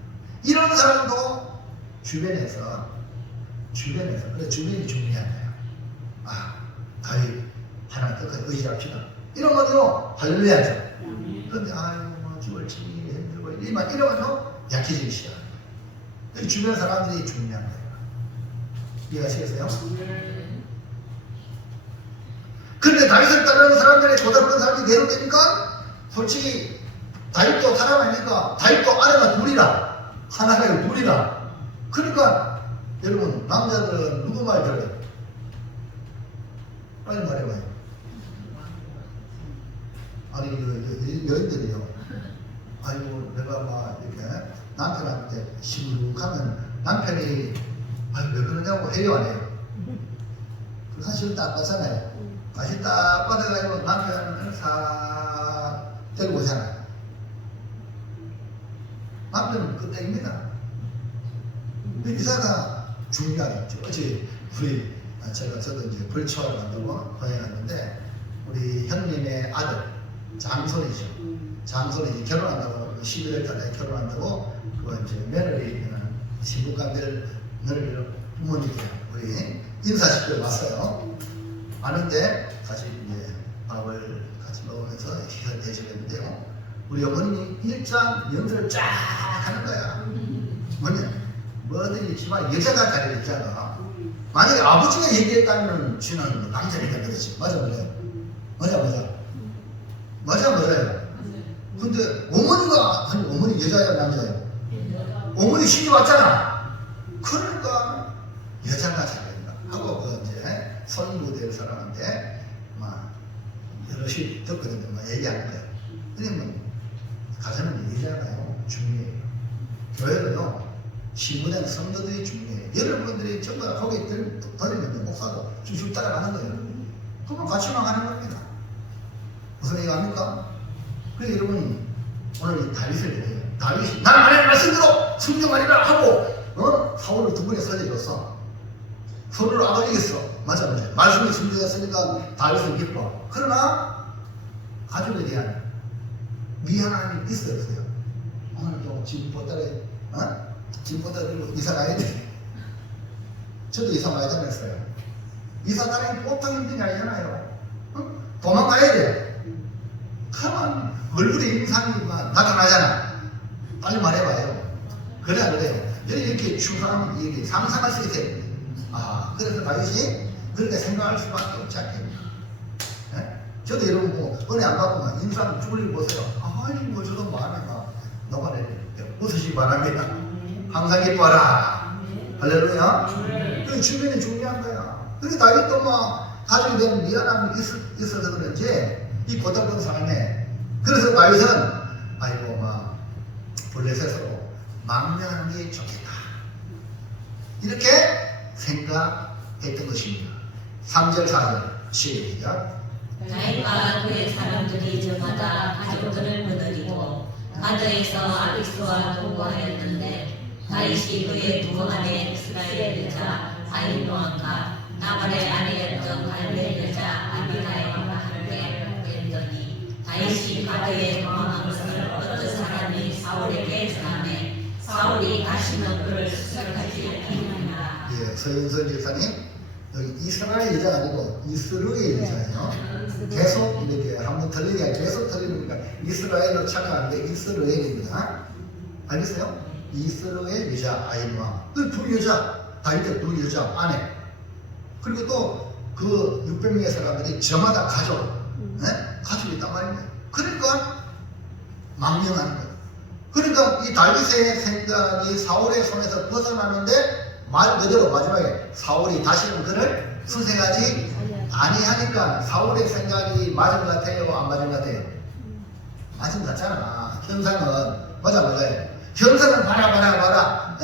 이런 사람도 주변에서 그래, 주변이 중요하네요. 다윗 하나님 끝까지 의지합시다. 이러면요 할렐루야죠. 그런데 뭐 죽을지 힘들고 이러면요 약해지기 시작합니다. 주변 사람들이 중요한 거예요. 이해하시겠어요? 그런데 다윗을 따르는 사람들의 고달픈 삶이 내려되니까 솔직히 다윗도 사람 아닙니까? 다윗도 아내가 둘이라 하나가 둘이다. 그러니까 여러분 남자들은 누구 말 들어요? 빨리 말해봐요. 아니 여인들이요. 아이고 내가 막 이렇게 남편한테 시무룩하면 남편이 아니 왜 그러냐고 해요 안 해요? 사실 딱 봤잖아요. 다시 딱 받아가지고 남편을 싹 데리고 오잖아요. 남편은 그때입니다. 의사가 중요하겠죠. 어제 저도 이제 벌초를 만들고 거행하는데 우리 형님의 아들 장손이죠. 장손이 결혼한다고 11월 달에 결혼한다고 그 이제 며느리 신부감들 늘 부모님께 우리 인사시켜 왔어요. 아는데 같이 이제 밥을 같이 먹으면서 대접했는데요. 우리 어머님이 일장 연설을 쫙 하는 거야. 뭐냐? 뭐든지 있지만 여자가 잘했잖아. 만약에 아버지가 얘기했다면 쥐는 남자니까 그렇지. 맞아 맞아요. 맞아요. 근데 어머니가 아니 어머니 여자야 남자예요? 어머니 시집 왔잖아. 그러니까 여자가 잘한다 하고 그 이제 선무될 사람한테 막 여럿이 듣거든요. 막 얘기하는 거예요. 그러면 가정은 얘기잖아요. 중요해요. 교회는요. 신부된 성도들이 중요해요. 여러분들이 전부 다 거기에 들리면 목사도 쭉 따라가는 거예요. 그러면 같이만 가는 겁니다. 무슨 얘기 합니까? 그래서 여러분 오늘 이 다윗을 보세요. 다윗이 난 안에 말씀대로 순종하리라 하고 사울을 두 번에 살려줬어. 서로를 아버지겠어. 맞아. 말씀에 순종했으니까 다윗은 기뻐. 그러나 가족에 대한 미안함이 있어요 없어요? 오늘 또 지금 보따리 지금 보따리 이사 가야 돼. 저도 이사 가야 되겠어요. 이사 가는 게 보통 힘든 게 아니잖아요. 도망가야 돼. 가만 얼굴에 인상이 나타나잖아. 빨리 말해봐요. 그래요. 이렇게 충성하면 이렇게 상상할 수 있어요. 그래서 다윗이 그렇게 생각할 수밖에 없지 않겠냐. 저도 여러분 뭐 은혜 안 받으면 인상 줄리 보세요. 뭐 저도 마음에 막 녹아내 웃으시기 바랍니다. 항상 기뻐라. 할렐루야. 그 주변이 중요한 거야. 그래서 다윗도 막 가족에 대한 미안함이 있어서 그런지 이 고달픈 삶에 그래서 다윗은 아이고 막 블레셋으로 망명하는 게 좋겠다 이렇게 생각했던 것입니다. 3절 4절 시작. 다윗과 그의 사람들이 저마다 가족들을 거느리고 가드에서 아비스와 동거하였는데 다윗이 그의 두 아내 이스라엘 여자 아히노함과 나발의 아내였던 갈멜 여자 아비가일과 함께 했더니 다윗이 가드에 도망한 것을 어떤 사람이 사울에게 전하매 사울이 다시는 그를 수색하지 아니하니라. 서윤선 집사님 여기 이스라엘 여자가 아니고 이스루엘 여자예요. 계속 이렇게 한번 틀리게 계속 틀리니까 이스라엘로 착각하는데 이스루엘입니다. 알겠어요? 이스루엘 여자 아이노함 두 여자 다윗의 두 여자 아내 그리고 또 그 600명의 사람들이 저마다 가족이 있단 말입니다. 그러니까 망명하는 거예요. 그러니까 이 다윗의 생각이 사울의 손에서 벗어나는데 말 그대로 마지막에 사울이 다시는 그를 수색하지 아니하니까 사울의 생각이 맞은 것 같아요? 안 맞은 것 같아요? 맞은 것 같잖아. 형상은 맞아요. 형상은 봐라.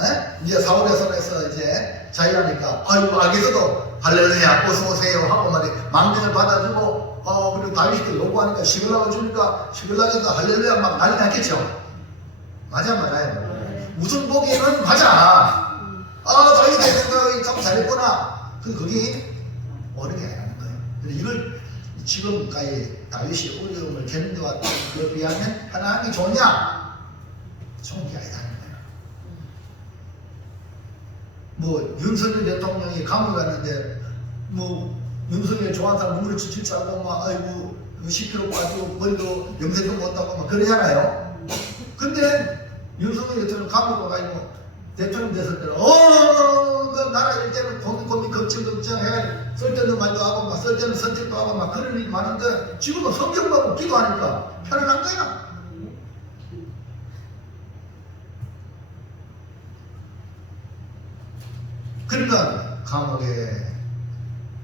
이제 사울의 손에서 이제 자유하니까 아이고 악에서도 할렐루야 어서오세요 하고 말이 망명을 받아주고 그리고 다윗도 요구하니까 시글락을 주니까 시글락에서 할렐루야 막 난리 났겠죠. 맞아요. 무슨 보기에는 맞아. 다윗의 생각이 참 잘했구나. 그게 옳은 게 아니라는 거예요. 이걸 지금까지 다윗이 어려움을 견뎌왔던 것에 비하면 하나님이 좋냐? 좋은 게 아니라는 거예요. 뭐 윤석열 대통령이 감옥 갔는데 뭐 윤석열 좋아하는 사람 눈물을 칠칠 짜고 막 아이고 10kg 빠지고 머리도 염색도 못하고 막 그러잖아요. 근데 윤석열 대통령 감옥 가가지고 대통령 됐을 때는 그 나라 일 때는 고민 걱정해 쓸데없는 말도 하고 막 쓸데없는 선택도 하고 막 그런 일이 많은데 지금은 성경 보고 기도하니까 편안한 거야. 그러니까 감옥에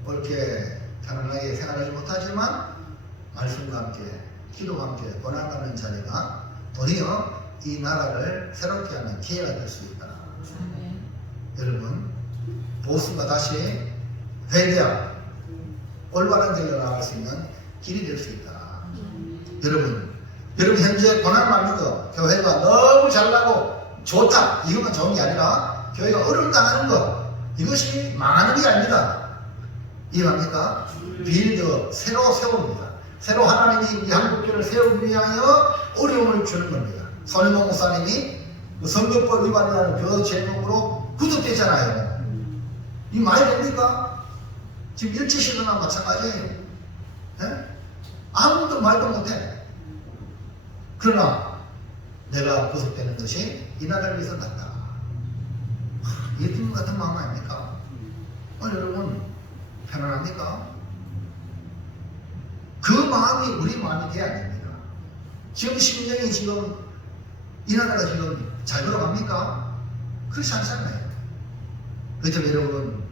옳게 편안하게 생활하지 못하지만 말씀과 함께 기도와 함께 고난하는 자리가 도리어 이 나라를 새롭게 하는 기회가 될 수 있다. 여러분, 보수가 다시 회개하고 올바른 길로 나아갈 수 있는 길이 될 수 있다. 여러분 현재 고난 받는 거, 교회가 너무 잘나고 좋다, 이것만 좋은 게 아니라 교회가 어려움 당하는 거, 이것이 망하는 게 아닙니다. 이해합니까? 빌드, 새로 세웁니다. 새로 하나님이 이 한국교회를 세우기 위하여 어려움을 주는 겁니다. 손혜모 목사님이 선거법 위반이라는 그 제목으로 구속됐잖아요. 이 말이 됩니까? 지금 일제시대나 마찬가지예요. 네? 아무도 말도 못해. 그러나 내가 구속되는 것이 이 나라를 위해서 낫다. 예수님 같은 마음 아닙니까? 여러분 편안합니까? 그 마음이 우리 마음이 돼야 됩니다. 지금 심정이 지금 이 나라가 지금 잘 돌아갑니까? 그렇지 않잖아요. 그렇다면 여러분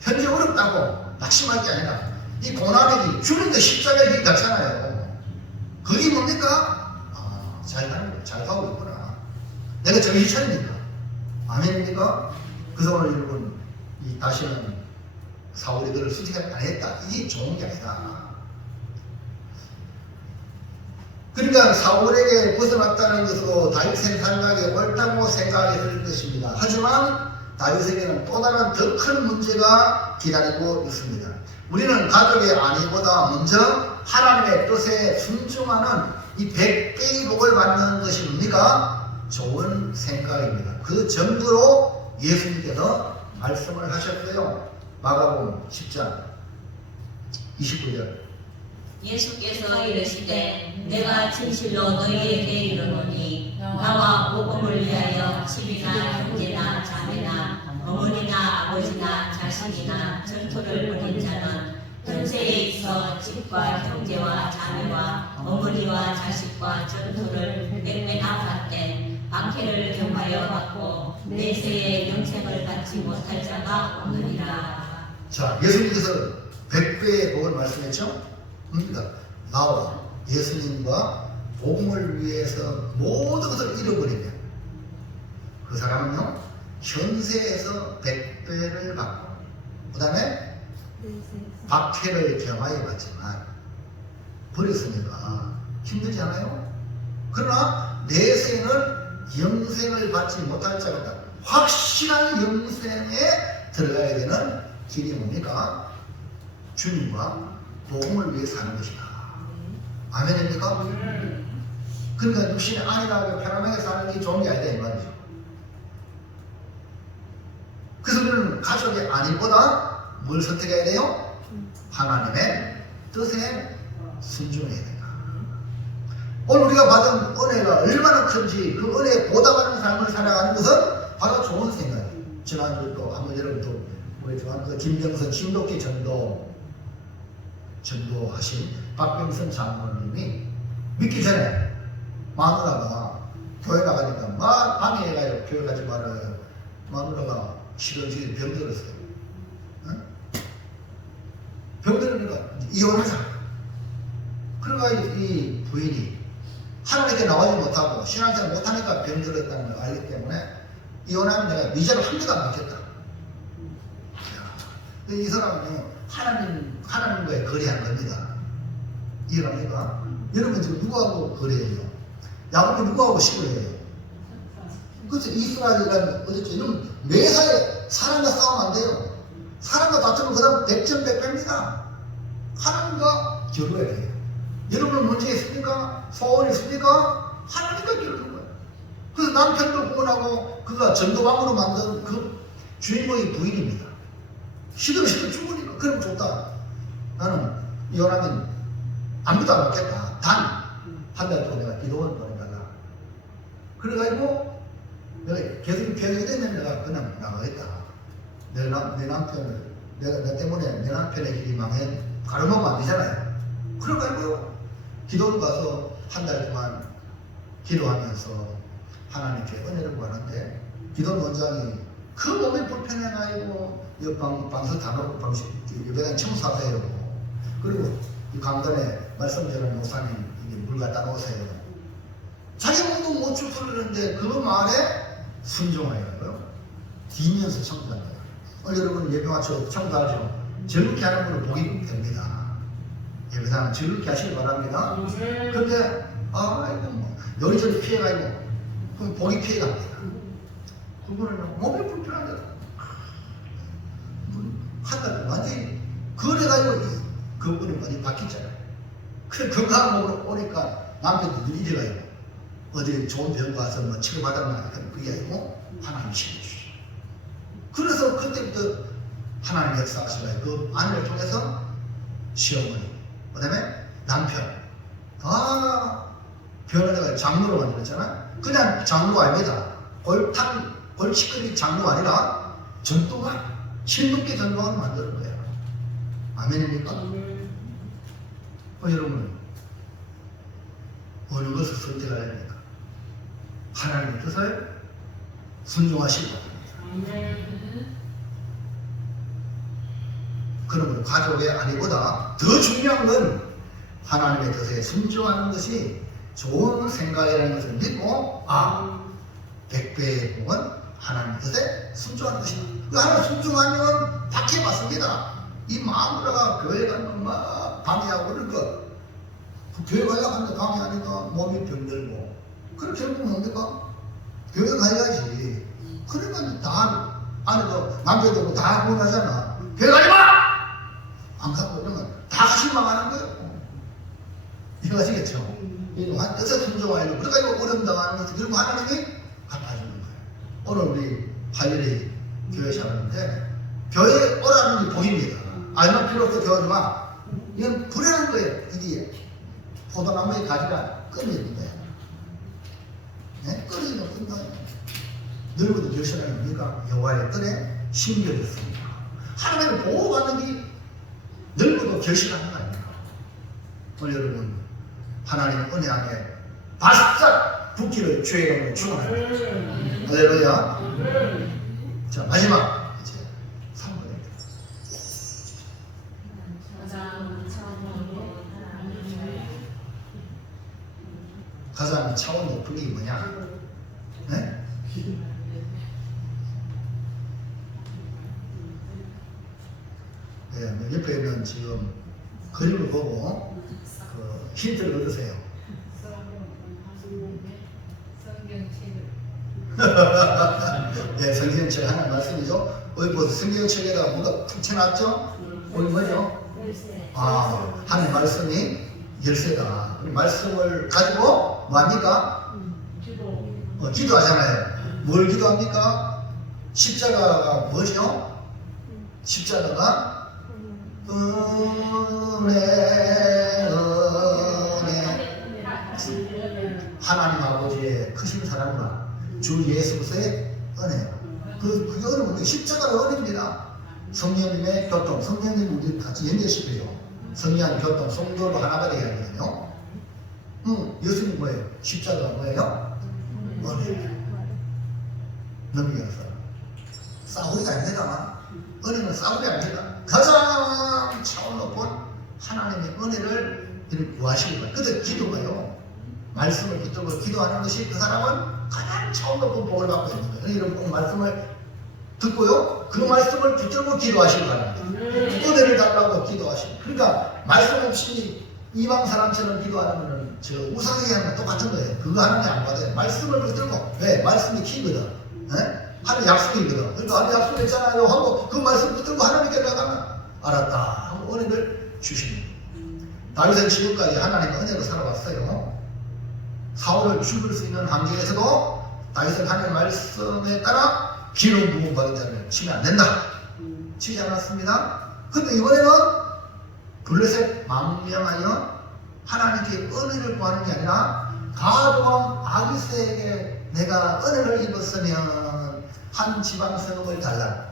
현재 어렵다고 낙심할 게 아니라 이 고난이 주는 게 십자가의 길 같잖아요. 그게 뭡니까? 잘 가는 거야. 잘 가고 있구나. 내가 정신 차리니까. 아멘입니까? 그래서 오늘 여러분 다시는 사울이 그를 수직하게 안 했다. 이게 좋은 게 아니다. 그러니까 사울에게 벗어났다는 것으로 다윗의 생각에 옳다고 생각했을 것입니다. 하지만 다윗에게는 또 다른 더 큰 문제가 기다리고 있습니다. 우리는 가족의 안위보다 먼저 하나님의 뜻에 순종하는 이 100배의 복을 받는 것이 뭡니까? 좋은 생각입니다. 그 정도로 예수님께서 말씀을 하셨어요. 마가복음 10장 29절. 예수께서 이르시되 내가 진실로 너희에게 이르노니 나와 복음을 위하여 집이나 형제나 자매나 어머니나 아버지나 자식이나 전토를 벌인 자는 현세에 있어 집과 형제와 자매와 어머니와 자식과 전토를 100배나 받되 박해를 경하여 받고 내세에 영생을 받지 못할 자가 없느니라. 자, 예수님께서 100배의 복을 말씀했죠? 그러니까 나와 예수님과 복음을 위해서 모든 것을 잃어버리면 그 사람은요 현세에서 100배를 받고 그 다음에 박해를 경하여 받지만 버렸으니까 힘들지 않아요? 그러나 내세는 영생을 받지 못할 자가 있다. 확실한 영생에 들어가야 되는 길이 뭡니까? 주님과 복음을 위해 사는 것이다. 아멘입니까? 그러니까 육신의 안일하게 편안하게 사는 게 좋은 게 아니다 이 말이죠. 그래서 우리는 가족의 안일보다 뭘 선택해야 돼요? 하나님의 뜻에 순종해야 된다. 오늘 우리가 받은 은혜가 얼마나 큰지 그 은혜에 보답하는 삶을 살아가는 것은 바로 좋은 생각이에요. 지난주 또 한번 여러분도 우리 좋아하는 그 김병선 진돗개 전도하신 박병선 장로님이 믿기 전에 마누라가 교회 나가니까 막 방해해가요. 교회 가지 말아요. 마누라가 시런지에 병들었어요. 응? 병들으니까 이혼하자. 그러니까 이 부인이 하나님께 나오지 못하고 신앙생활 못하니까 병들었다는 걸 알기 때문에 이혼하면 내가 미자를 한 대도 안 받겠다. 이 사람은요 하나님과의 거래한 겁니다. 이해갑니까? 여러분 지금 누구하고 거래해요? 야곱이 누구하고 시골해요? 그래서 이스라엘이라는 어쨌든 이런 매사에 사람과 싸우면 안 돼요. 사람과 다투면 그 다음 백전백패입니다. 하나님과 겨루어야 돼요. 여러분은 문제 있습니까? 소원이 있습니까? 하나님과 겨루는 거예요. 그래서 남편도 구원하고 그가 전도방으로 만든 그 주인공이 부인입니다. 시들어 죽으니까 그럼 좋다. 나는 이혼하면 아무도 안 받겠다. 단 한 달 동안 내가 기도원 보내달라. 그래가지고 내가 계속 계획이 되면 내가 그냥 나가겠다. 내 남편을 내 때문에 내 남편의 길이 망해 가르면 안 되잖아요. 그래가지고 기도원 가서 한 달 동안 기도하면서 하나님께 은혜를 구하는데 기도원 원장이 그 몸이 불편해가지고 방수 다 놓고 방식 여기다 청소하세요. 그리고 이 강단에 말씀 전하는 목사님 물 갖다 놓으세요. 자기 몸도 못 추스르는데 그 말에 순종하여요. 뒤면서 청소하는 거예요. 오늘 여러분 예배 맞춰 청소하죠. 즐겁게 하는 분은 복이 됩니다. 예배당 즐겁게 하시기 바랍니다. 그런데 아이고 뭐 요리조리 피해가지고 그럼 복이 피해갑니다. 그거는 몸이 불편한데 한 달 완전히 그래가지고 그분이 많이 바뀌잖아요. 그래 건강한 몸으로 오니까 남편도 눈이 돼가지고 어디 좋은 병원 가서 뭐 치료받았나 그게 아니고 하나님 치료주시죠. 그래서 그때부터 하나님 역사하시고 그 아내를 통해서 시어머니 그 다음에 남편 다 변화가 장로로 만들었잖아. 그냥 장로가 아닙니다. 골치거리 장로가 아니라 전도가 신높게 전도가 만드는 거야. 아멘입니까? 여러분 어느 것을 선택해야 됩니까? 하나님의 뜻을 순종하시기 바랍니다. 그러므로 가족의 아내보다 더 중요한 건 하나님의 뜻에 순종하는 것이 좋은 생각이라는 것을 믿고 백배의 복은 하나님의 뜻에 순종하는 것이다. 그 하나 순종하면 받게 받습니다. 이 마누라가 교회 가면 막 방해하고 그럴 거. 그 교회 가려고 하는데 방해하니까 몸이 병들고. 그럼 결국 뭡니까? 교회 가야지. 그러니까 다 아내도 남자도 다 구원하잖아. 교회 가지 마! 안 가고 그러면 다 같이 망하는 거예요. 이해하시겠죠? 한 뜻에 순종하려고. 그러니까 어려움 당하는 것을 그리고 하나님이 갚아주는 거예요. 오늘 우리 화요일에 교회 사는데 교회에 오라는 게 복입니다. 알만 필요 없어 교회 마. 이건 불행한 거예요. 이게 포도나무의 가지가 끊어지는 거예요. 네? 끊어지면 끝나요. 늙어도 결실하는 겁니까? 여호와의 뜰에 심겨졌습니다. 하나님을 보호받는 게 늙어도 결실하는 거 아닙니까? 오늘 여러분 하나님의 은혜 안에 바싹 붙기를 주의 이름으로 축원합니다. 할렐루야. 자 마지막 이제 3번입니다. 가장 차원 높은 게 뭐냐? 네? 네, 옆에 있는 지금 그림을 보고 그 힌트를 얻으세요. 네, 성경책 하나 말씀이죠. 어디 보세요. 성경책에다가 뭐가 붙여놨죠? 오늘 뭐죠? 하나님 말씀이 열쇠다. 말씀을 가지고 뭐합니까? 기도하잖아요. 뭘 기도합니까? 십자가가 뭐죠? 십자가가 은혜 하나님 아버지의 크신 사랑과 주 예수 그리스도의 은혜. 그게 어려운 십자가가 은혜입니다. 성령님의 교통, 성령님 우리 같이 연결시켜요. 성령 교통, 성도로 하나가 되게 하거든요. 예수님 뭐예요? 십자가가 뭐예요? 은혜. 넘겨서 싸우리가 아닙니다. 은혜는 싸우리 아닙니다. 가장 차원 높은 하나님의 은혜를 구하시는 거예요. 그때 기도가요. 말씀을 붙들고 기도하는 것이 그 사람은 가장 차원 높은 복을 받고 있는 거예요. 이런 말씀을 듣고요. 그 말씀을 붙들고 기도하시기 바랍니다. 은혜를 달라고 기도하시고. 그러니까 말씀 없이 이방 사람처럼 기도하는 저 우상에게 하는 건 똑같은 거예요. 그거 하나님 안 받아요. 말씀을 붙들고. 왜? 말씀이 키거든. 네? 하나님 약속이거든. 그러니까 하나님 약속했잖아요 하고 그 말씀 붙들고 하나님께 나가면 알았다 하고 은혜를 주십니다. 다윗은 지금까지 하나님의 은혜로 살아왔어요. 사울을 죽일 수 있는 환경에서도 다윗은 하나님의 말씀에 따라 기름 부음 받은 자를 치면 안 된다. 치지 않았습니다. 근데 이번에는 블레셋 망명하여 하나님께 은혜를 구하는 게 아니라 가도왕 아기스에게 내가 은혜를 입었으면 한 지방 성읍을 달라.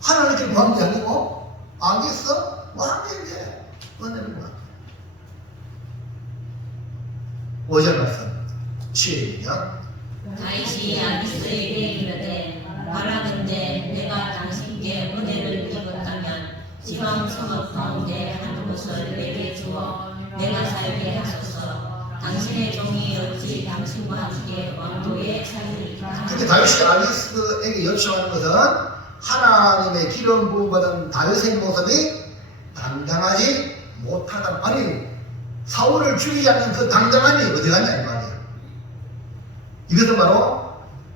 하나님께 구한 게 아니고 아기스 왕에게 은혜를 구한다. 5절 말씀 시작. 다윗이 아기스에게 이르되 바라건대 내가 당신께 은혜를 입었다면 지방 성읍 가운데 한 곳을 내게 주어 내가 살게 하소서. 당신의 종이 어찌 당신과 함께 왕도에 살리리까. 근데 다윗이 아기스에게 요청하는 것은 하나님의 기름 부음 받은 다윗의 모습이 당당하지 못하다. 아니 사울을 죽이지 않는 그 당당함이 어디 갔냐 이 말이에요. 이것은 바로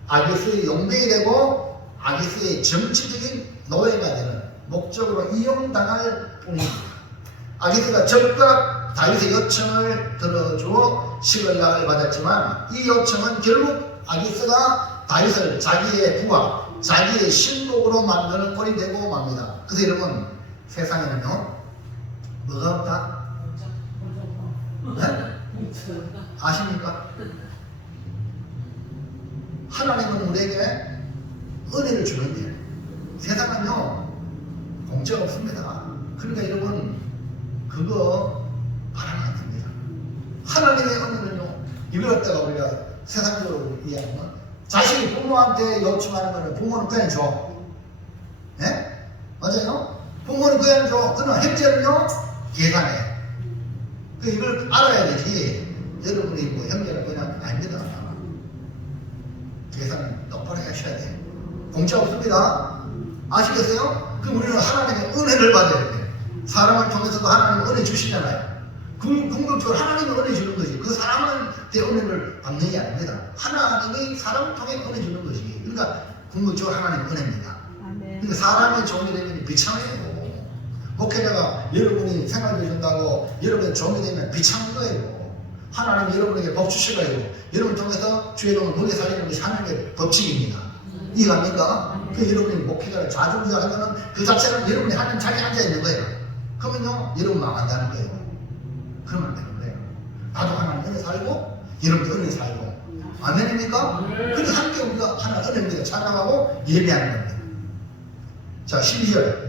아기스의 용병이 되고 아기스의 정치적인 노예가 되는 목적으로 이용당할 뿐입니다. 아기스가 적극 다윗의 요청을 들어주어 시글락을 받았지만 이 요청은 결국 아기스가 다윗을 자기의 부하, 자기의 신복으로 만드는 꼴이 되고 맙니다. 그래서 여러분 세상에는요 뭐가 없다? 네? 아십니까? 하나님은 우리에게 은혜를 주는데 세상은요 공짜가 없습니다. 그러니까 여러분 그거 바라면 안 됩니다. 하나님의 은혜는요 이걸 갖다가 우리가 세상적으로 이해하면 자식이 부모한테 요청하는 거는 부모는 그냥 줘. 예? 맞아요? 부모는 그냥 줘. 그러나 형제는요 계산해. 이걸 알아야 되지. 여러분이 뭐 형제는 그냥 아닙니다. 계산 똑바로 하셔야 돼요. 공짜 없습니다. 아시겠어요? 그럼 우리는 하나님의 은혜를 받아야 돼요. 사람을 통해서도 하나님은 은혜 주시잖아요. 궁극적으로 하나님은 은혜 주는 거지. 그 사람한테 은혜를 받는 게 아닙니다. 하나님이 사람을 통해 은혜 주는 것이. 그러니까 궁극적으로 하나님은 은혜입니다. 그러니까 사람의 종이 되면 비참해요. 목회자가 여러분이 생활비 준다고 여러분의 종이 되면 비참한 거예요. 하나님이 여러분에게 법 주실 거예요. 여러분 통해서 주의 종을 먹여 살리는 것이 하나님의 법칙입니다. 이해갑니까? 그 여러분이 목회자를 좌중자하면 그 자체는 여러분이 하나님 자리에 앉아있는 거예요. 그러면요 여러분 망한다는 거예요. 그러면 안 되는 거예요. 나도 하나님 은혜 살고 여러분도 은혜 살고 아멘입니까? 그래서 함께 우리가 하나 은혜입니다. 찬양하고 예배하는 겁니다. 자 12절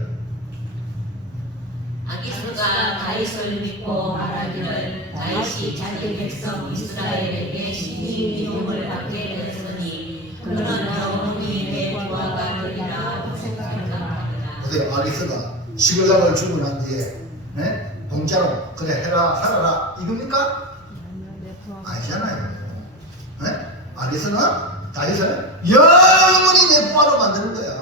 아기스가 다윗을 믿고 말하기를 다윗이 자기 백성 이스라엘에게 신임미움을 받게 되었으니 그는 영원히 내 부하가 되리라 생각합니다. 보세요. 아기스가 시글락을 주고 난 뒤에 네? 공짜로 그래 해라 살아라 이겁니까? 아니잖아요. 네? 아기스는 다윗을 영원히 내 부하로 만드는 거야.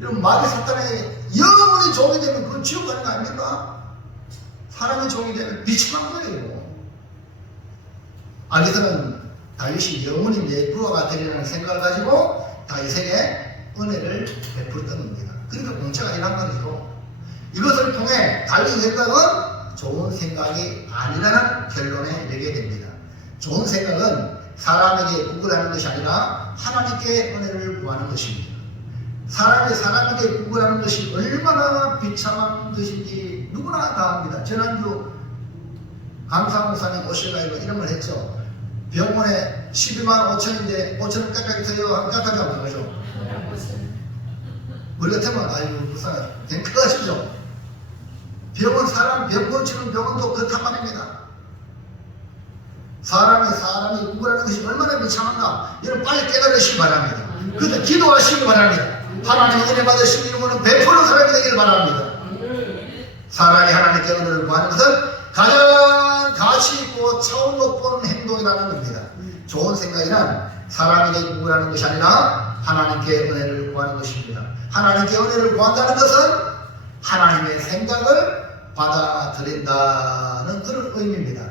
이런 마귀 사탄의 영원히 종이 되면 그건 지옥 가는 거 아닙니까? 사람의 종이 되면 비참한 거예요. 아기스는 다윗이 영원히 내 부하가 되리라는 생각을 가지고 다윗에게 은혜를 베풀었던 겁니다. 그러니까 공짜가 아니란 말이죠. 이것을 통해 다윗의 생각은 좋은 생각이 아니라는 결론에 이르게 됩니다. 좋은 생각은 사람에게 구걸하는 것이 아니라 하나님께 은혜를 구하는 것입니다. 사람에게 구걸하는 것이 얼마나 비참한 것인지 누구나 다 압니다. 지난주 강사 목사님 오실라이브 이런 걸 했죠. 병원에 12만 5천인데 5천원 깎아기 써요 하면 깎아지 않는 거죠. 우리 같으면 아이고 불쌍하죠. 댕크하시죠. 병원 사람 병 고치는 병원도 그렇단 말입니다. 사람이 구걸하는 것이 얼마나 비참한가 여러분 빨리 깨달으시기 바랍니다. 그때 기도하시기 바랍니다. 하나님 은혜 받으시는 이름으로는 100% 사람이 되길 바랍니다. 사람이 하나님께 은혜를 구하는 것은 가장 가치 있고 차원 높은 행동이라는 겁니다. 좋은 생각이란 사람에게 구걸하는 것이 아니라 하나님께 은혜를 구하는 것입니다. 하나님께 은혜를 구한다는 것은 하나님의 생각을 받아들인다는 그런 의미입니다.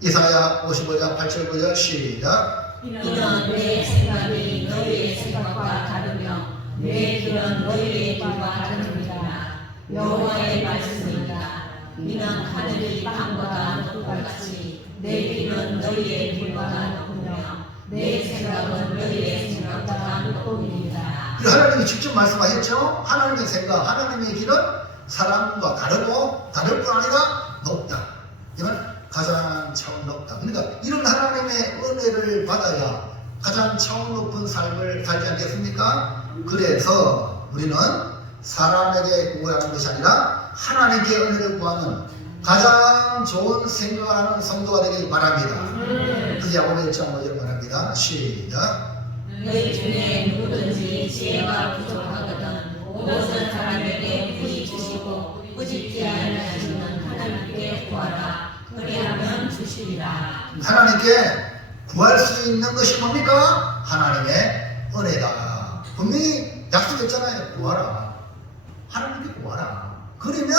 이사야 55장 8절 9절 시작. 이는 내 생각이 너희의 생각과 다르며 내 길은 너희의 길과 다릅니다. 여호와의 말씀입니다. 이는 하늘이 땅보다 높고같이 내 길은 너희의 길보다 높으며 내 생각은 너희의 생각보다 높음이니라. 하나님이 직접 말씀하셨죠. 하나님의 생각, 하나님의 길은 사람과 다르고 다를 뿐 아니라 높다. 이건 가장 차원 높다. 그러니까 이런 하나님의 은혜를 받아야 가장 차원 높은 삶을 살지 않겠습니까? 그래서 우리는 사람에게 구걸하는 것이 아니라 하나님께 은혜를 구하는 가장 좋은 생각을 하는 성도가 되길 바랍니다. 그래야 오늘 일장 5절 말합니다. 시작. 너희 중에 누구든지 지혜가 부족하거든 모든 사람에게 부이 주시고 꾸짖지 아니하시는 하나님께 구하라. 그리하면 주시리라. 하나님께 구할 수 있는 것이 뭡니까? 하나님의 은혜다. 분명히 약속했잖아요. 구하라. 하나님께 구하라. 그러면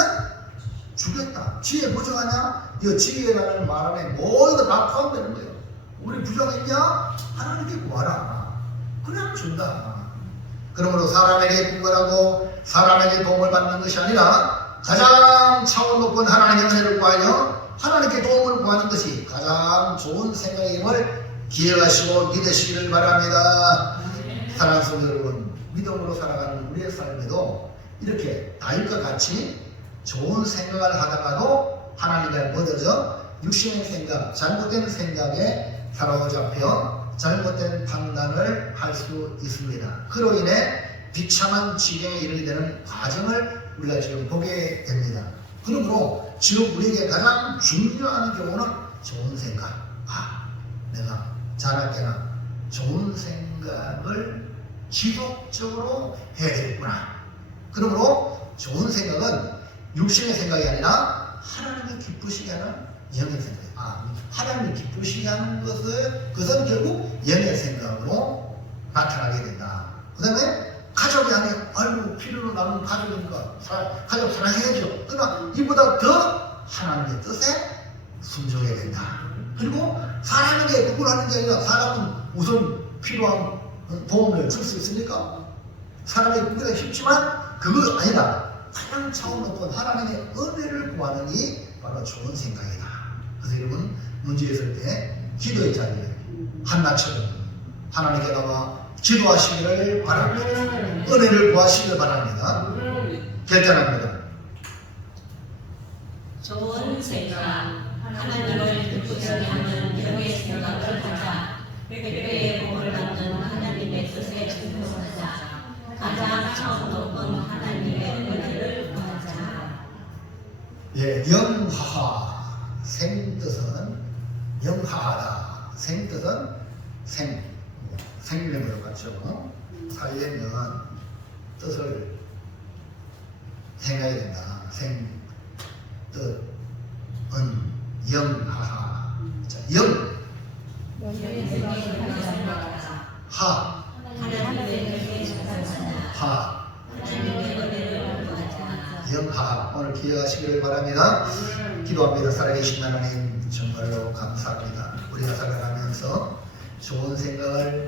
주겠다. 지혜 부족하냐? 이 지혜라는 말 안에 모든 거 다 포함되는 거예요. 우리 부족했냐? 하나님께 구하라. 그냥 준다. 그러므로 사람에게 구걸하고 사람에게 도움을 받는 것이 아니라 가장 차원 높은 하나님의 은혜를 구하여 하나님께 도움을 구하는 것이 가장 좋은 생각임을 기억하시고 믿으시기를 바랍니다. 사랑하는 성도 여러분, 믿음으로 살아가는 우리의 삶에도 이렇게 다윗과 같이 좋은 생각을 하다가도 하나님에 묻어져 육신의 생각, 잘못된 생각에 사로잡혀 잘못된 판단을 할 수 있습니다. 그로 인해 비참한 지경에 이르게 되는 과정을 우리가 지금 보게 됩니다. 그러므로 지금 우리에게 가장 중요한 경우는 좋은 생각. 내가 자랄 때나 좋은 생각을 지속적으로 해야 되겠구나. 그러므로 좋은 생각은 육신의 생각이 아니라 하나님을 기쁘시게 하는 영의 생각이에요. 하나님을 기쁘시게 하는 그것은 결국 영의 생각으로 나타나게 된다. 그 다음에 가족이 안에 아이고 필요로 나누는 가족이니까 가족 사랑해야죠. 그러나 이보다 더 하나님의 뜻에 순종해야 된다. 그리고 사람에게 구걸하는 게 아니라 사람은 우선 필요한 도움을 줄 수 있으니까 사람에게 구걸하기 쉽지만 그거 아니라 가장 차원 높은 하나님의 은혜를 구하는 이 바로 좋은 생각이다. 그래서 여러분 문제 있을 때 기도의 자리에 한나처럼 하나님께 나와 기도하시기를 바랍니다. 은혜를 구하시기를 바랍니다. 결단합니다. 좋은 생각, 하나님을 기쁘시게 하는 영의 생각을 하자. 백배의 복을 받는 하나님의 뜻에 순종하자. 가장 차원 높은 하나님의 은혜를 구하자. 영하하 생뜻은 영하하다. 생뜻은 생명으로 같죠. 살려면 뜻을 행해야 된다. 생뜻은 영하하. 자, 하 하나님의 은혜를 구하자. 영하 오늘 기억하시기를 바랍니다. 기도합니다. 살아계신 하나님 정말로 감사합니다. 우리가 살아가면서 좋은 생각을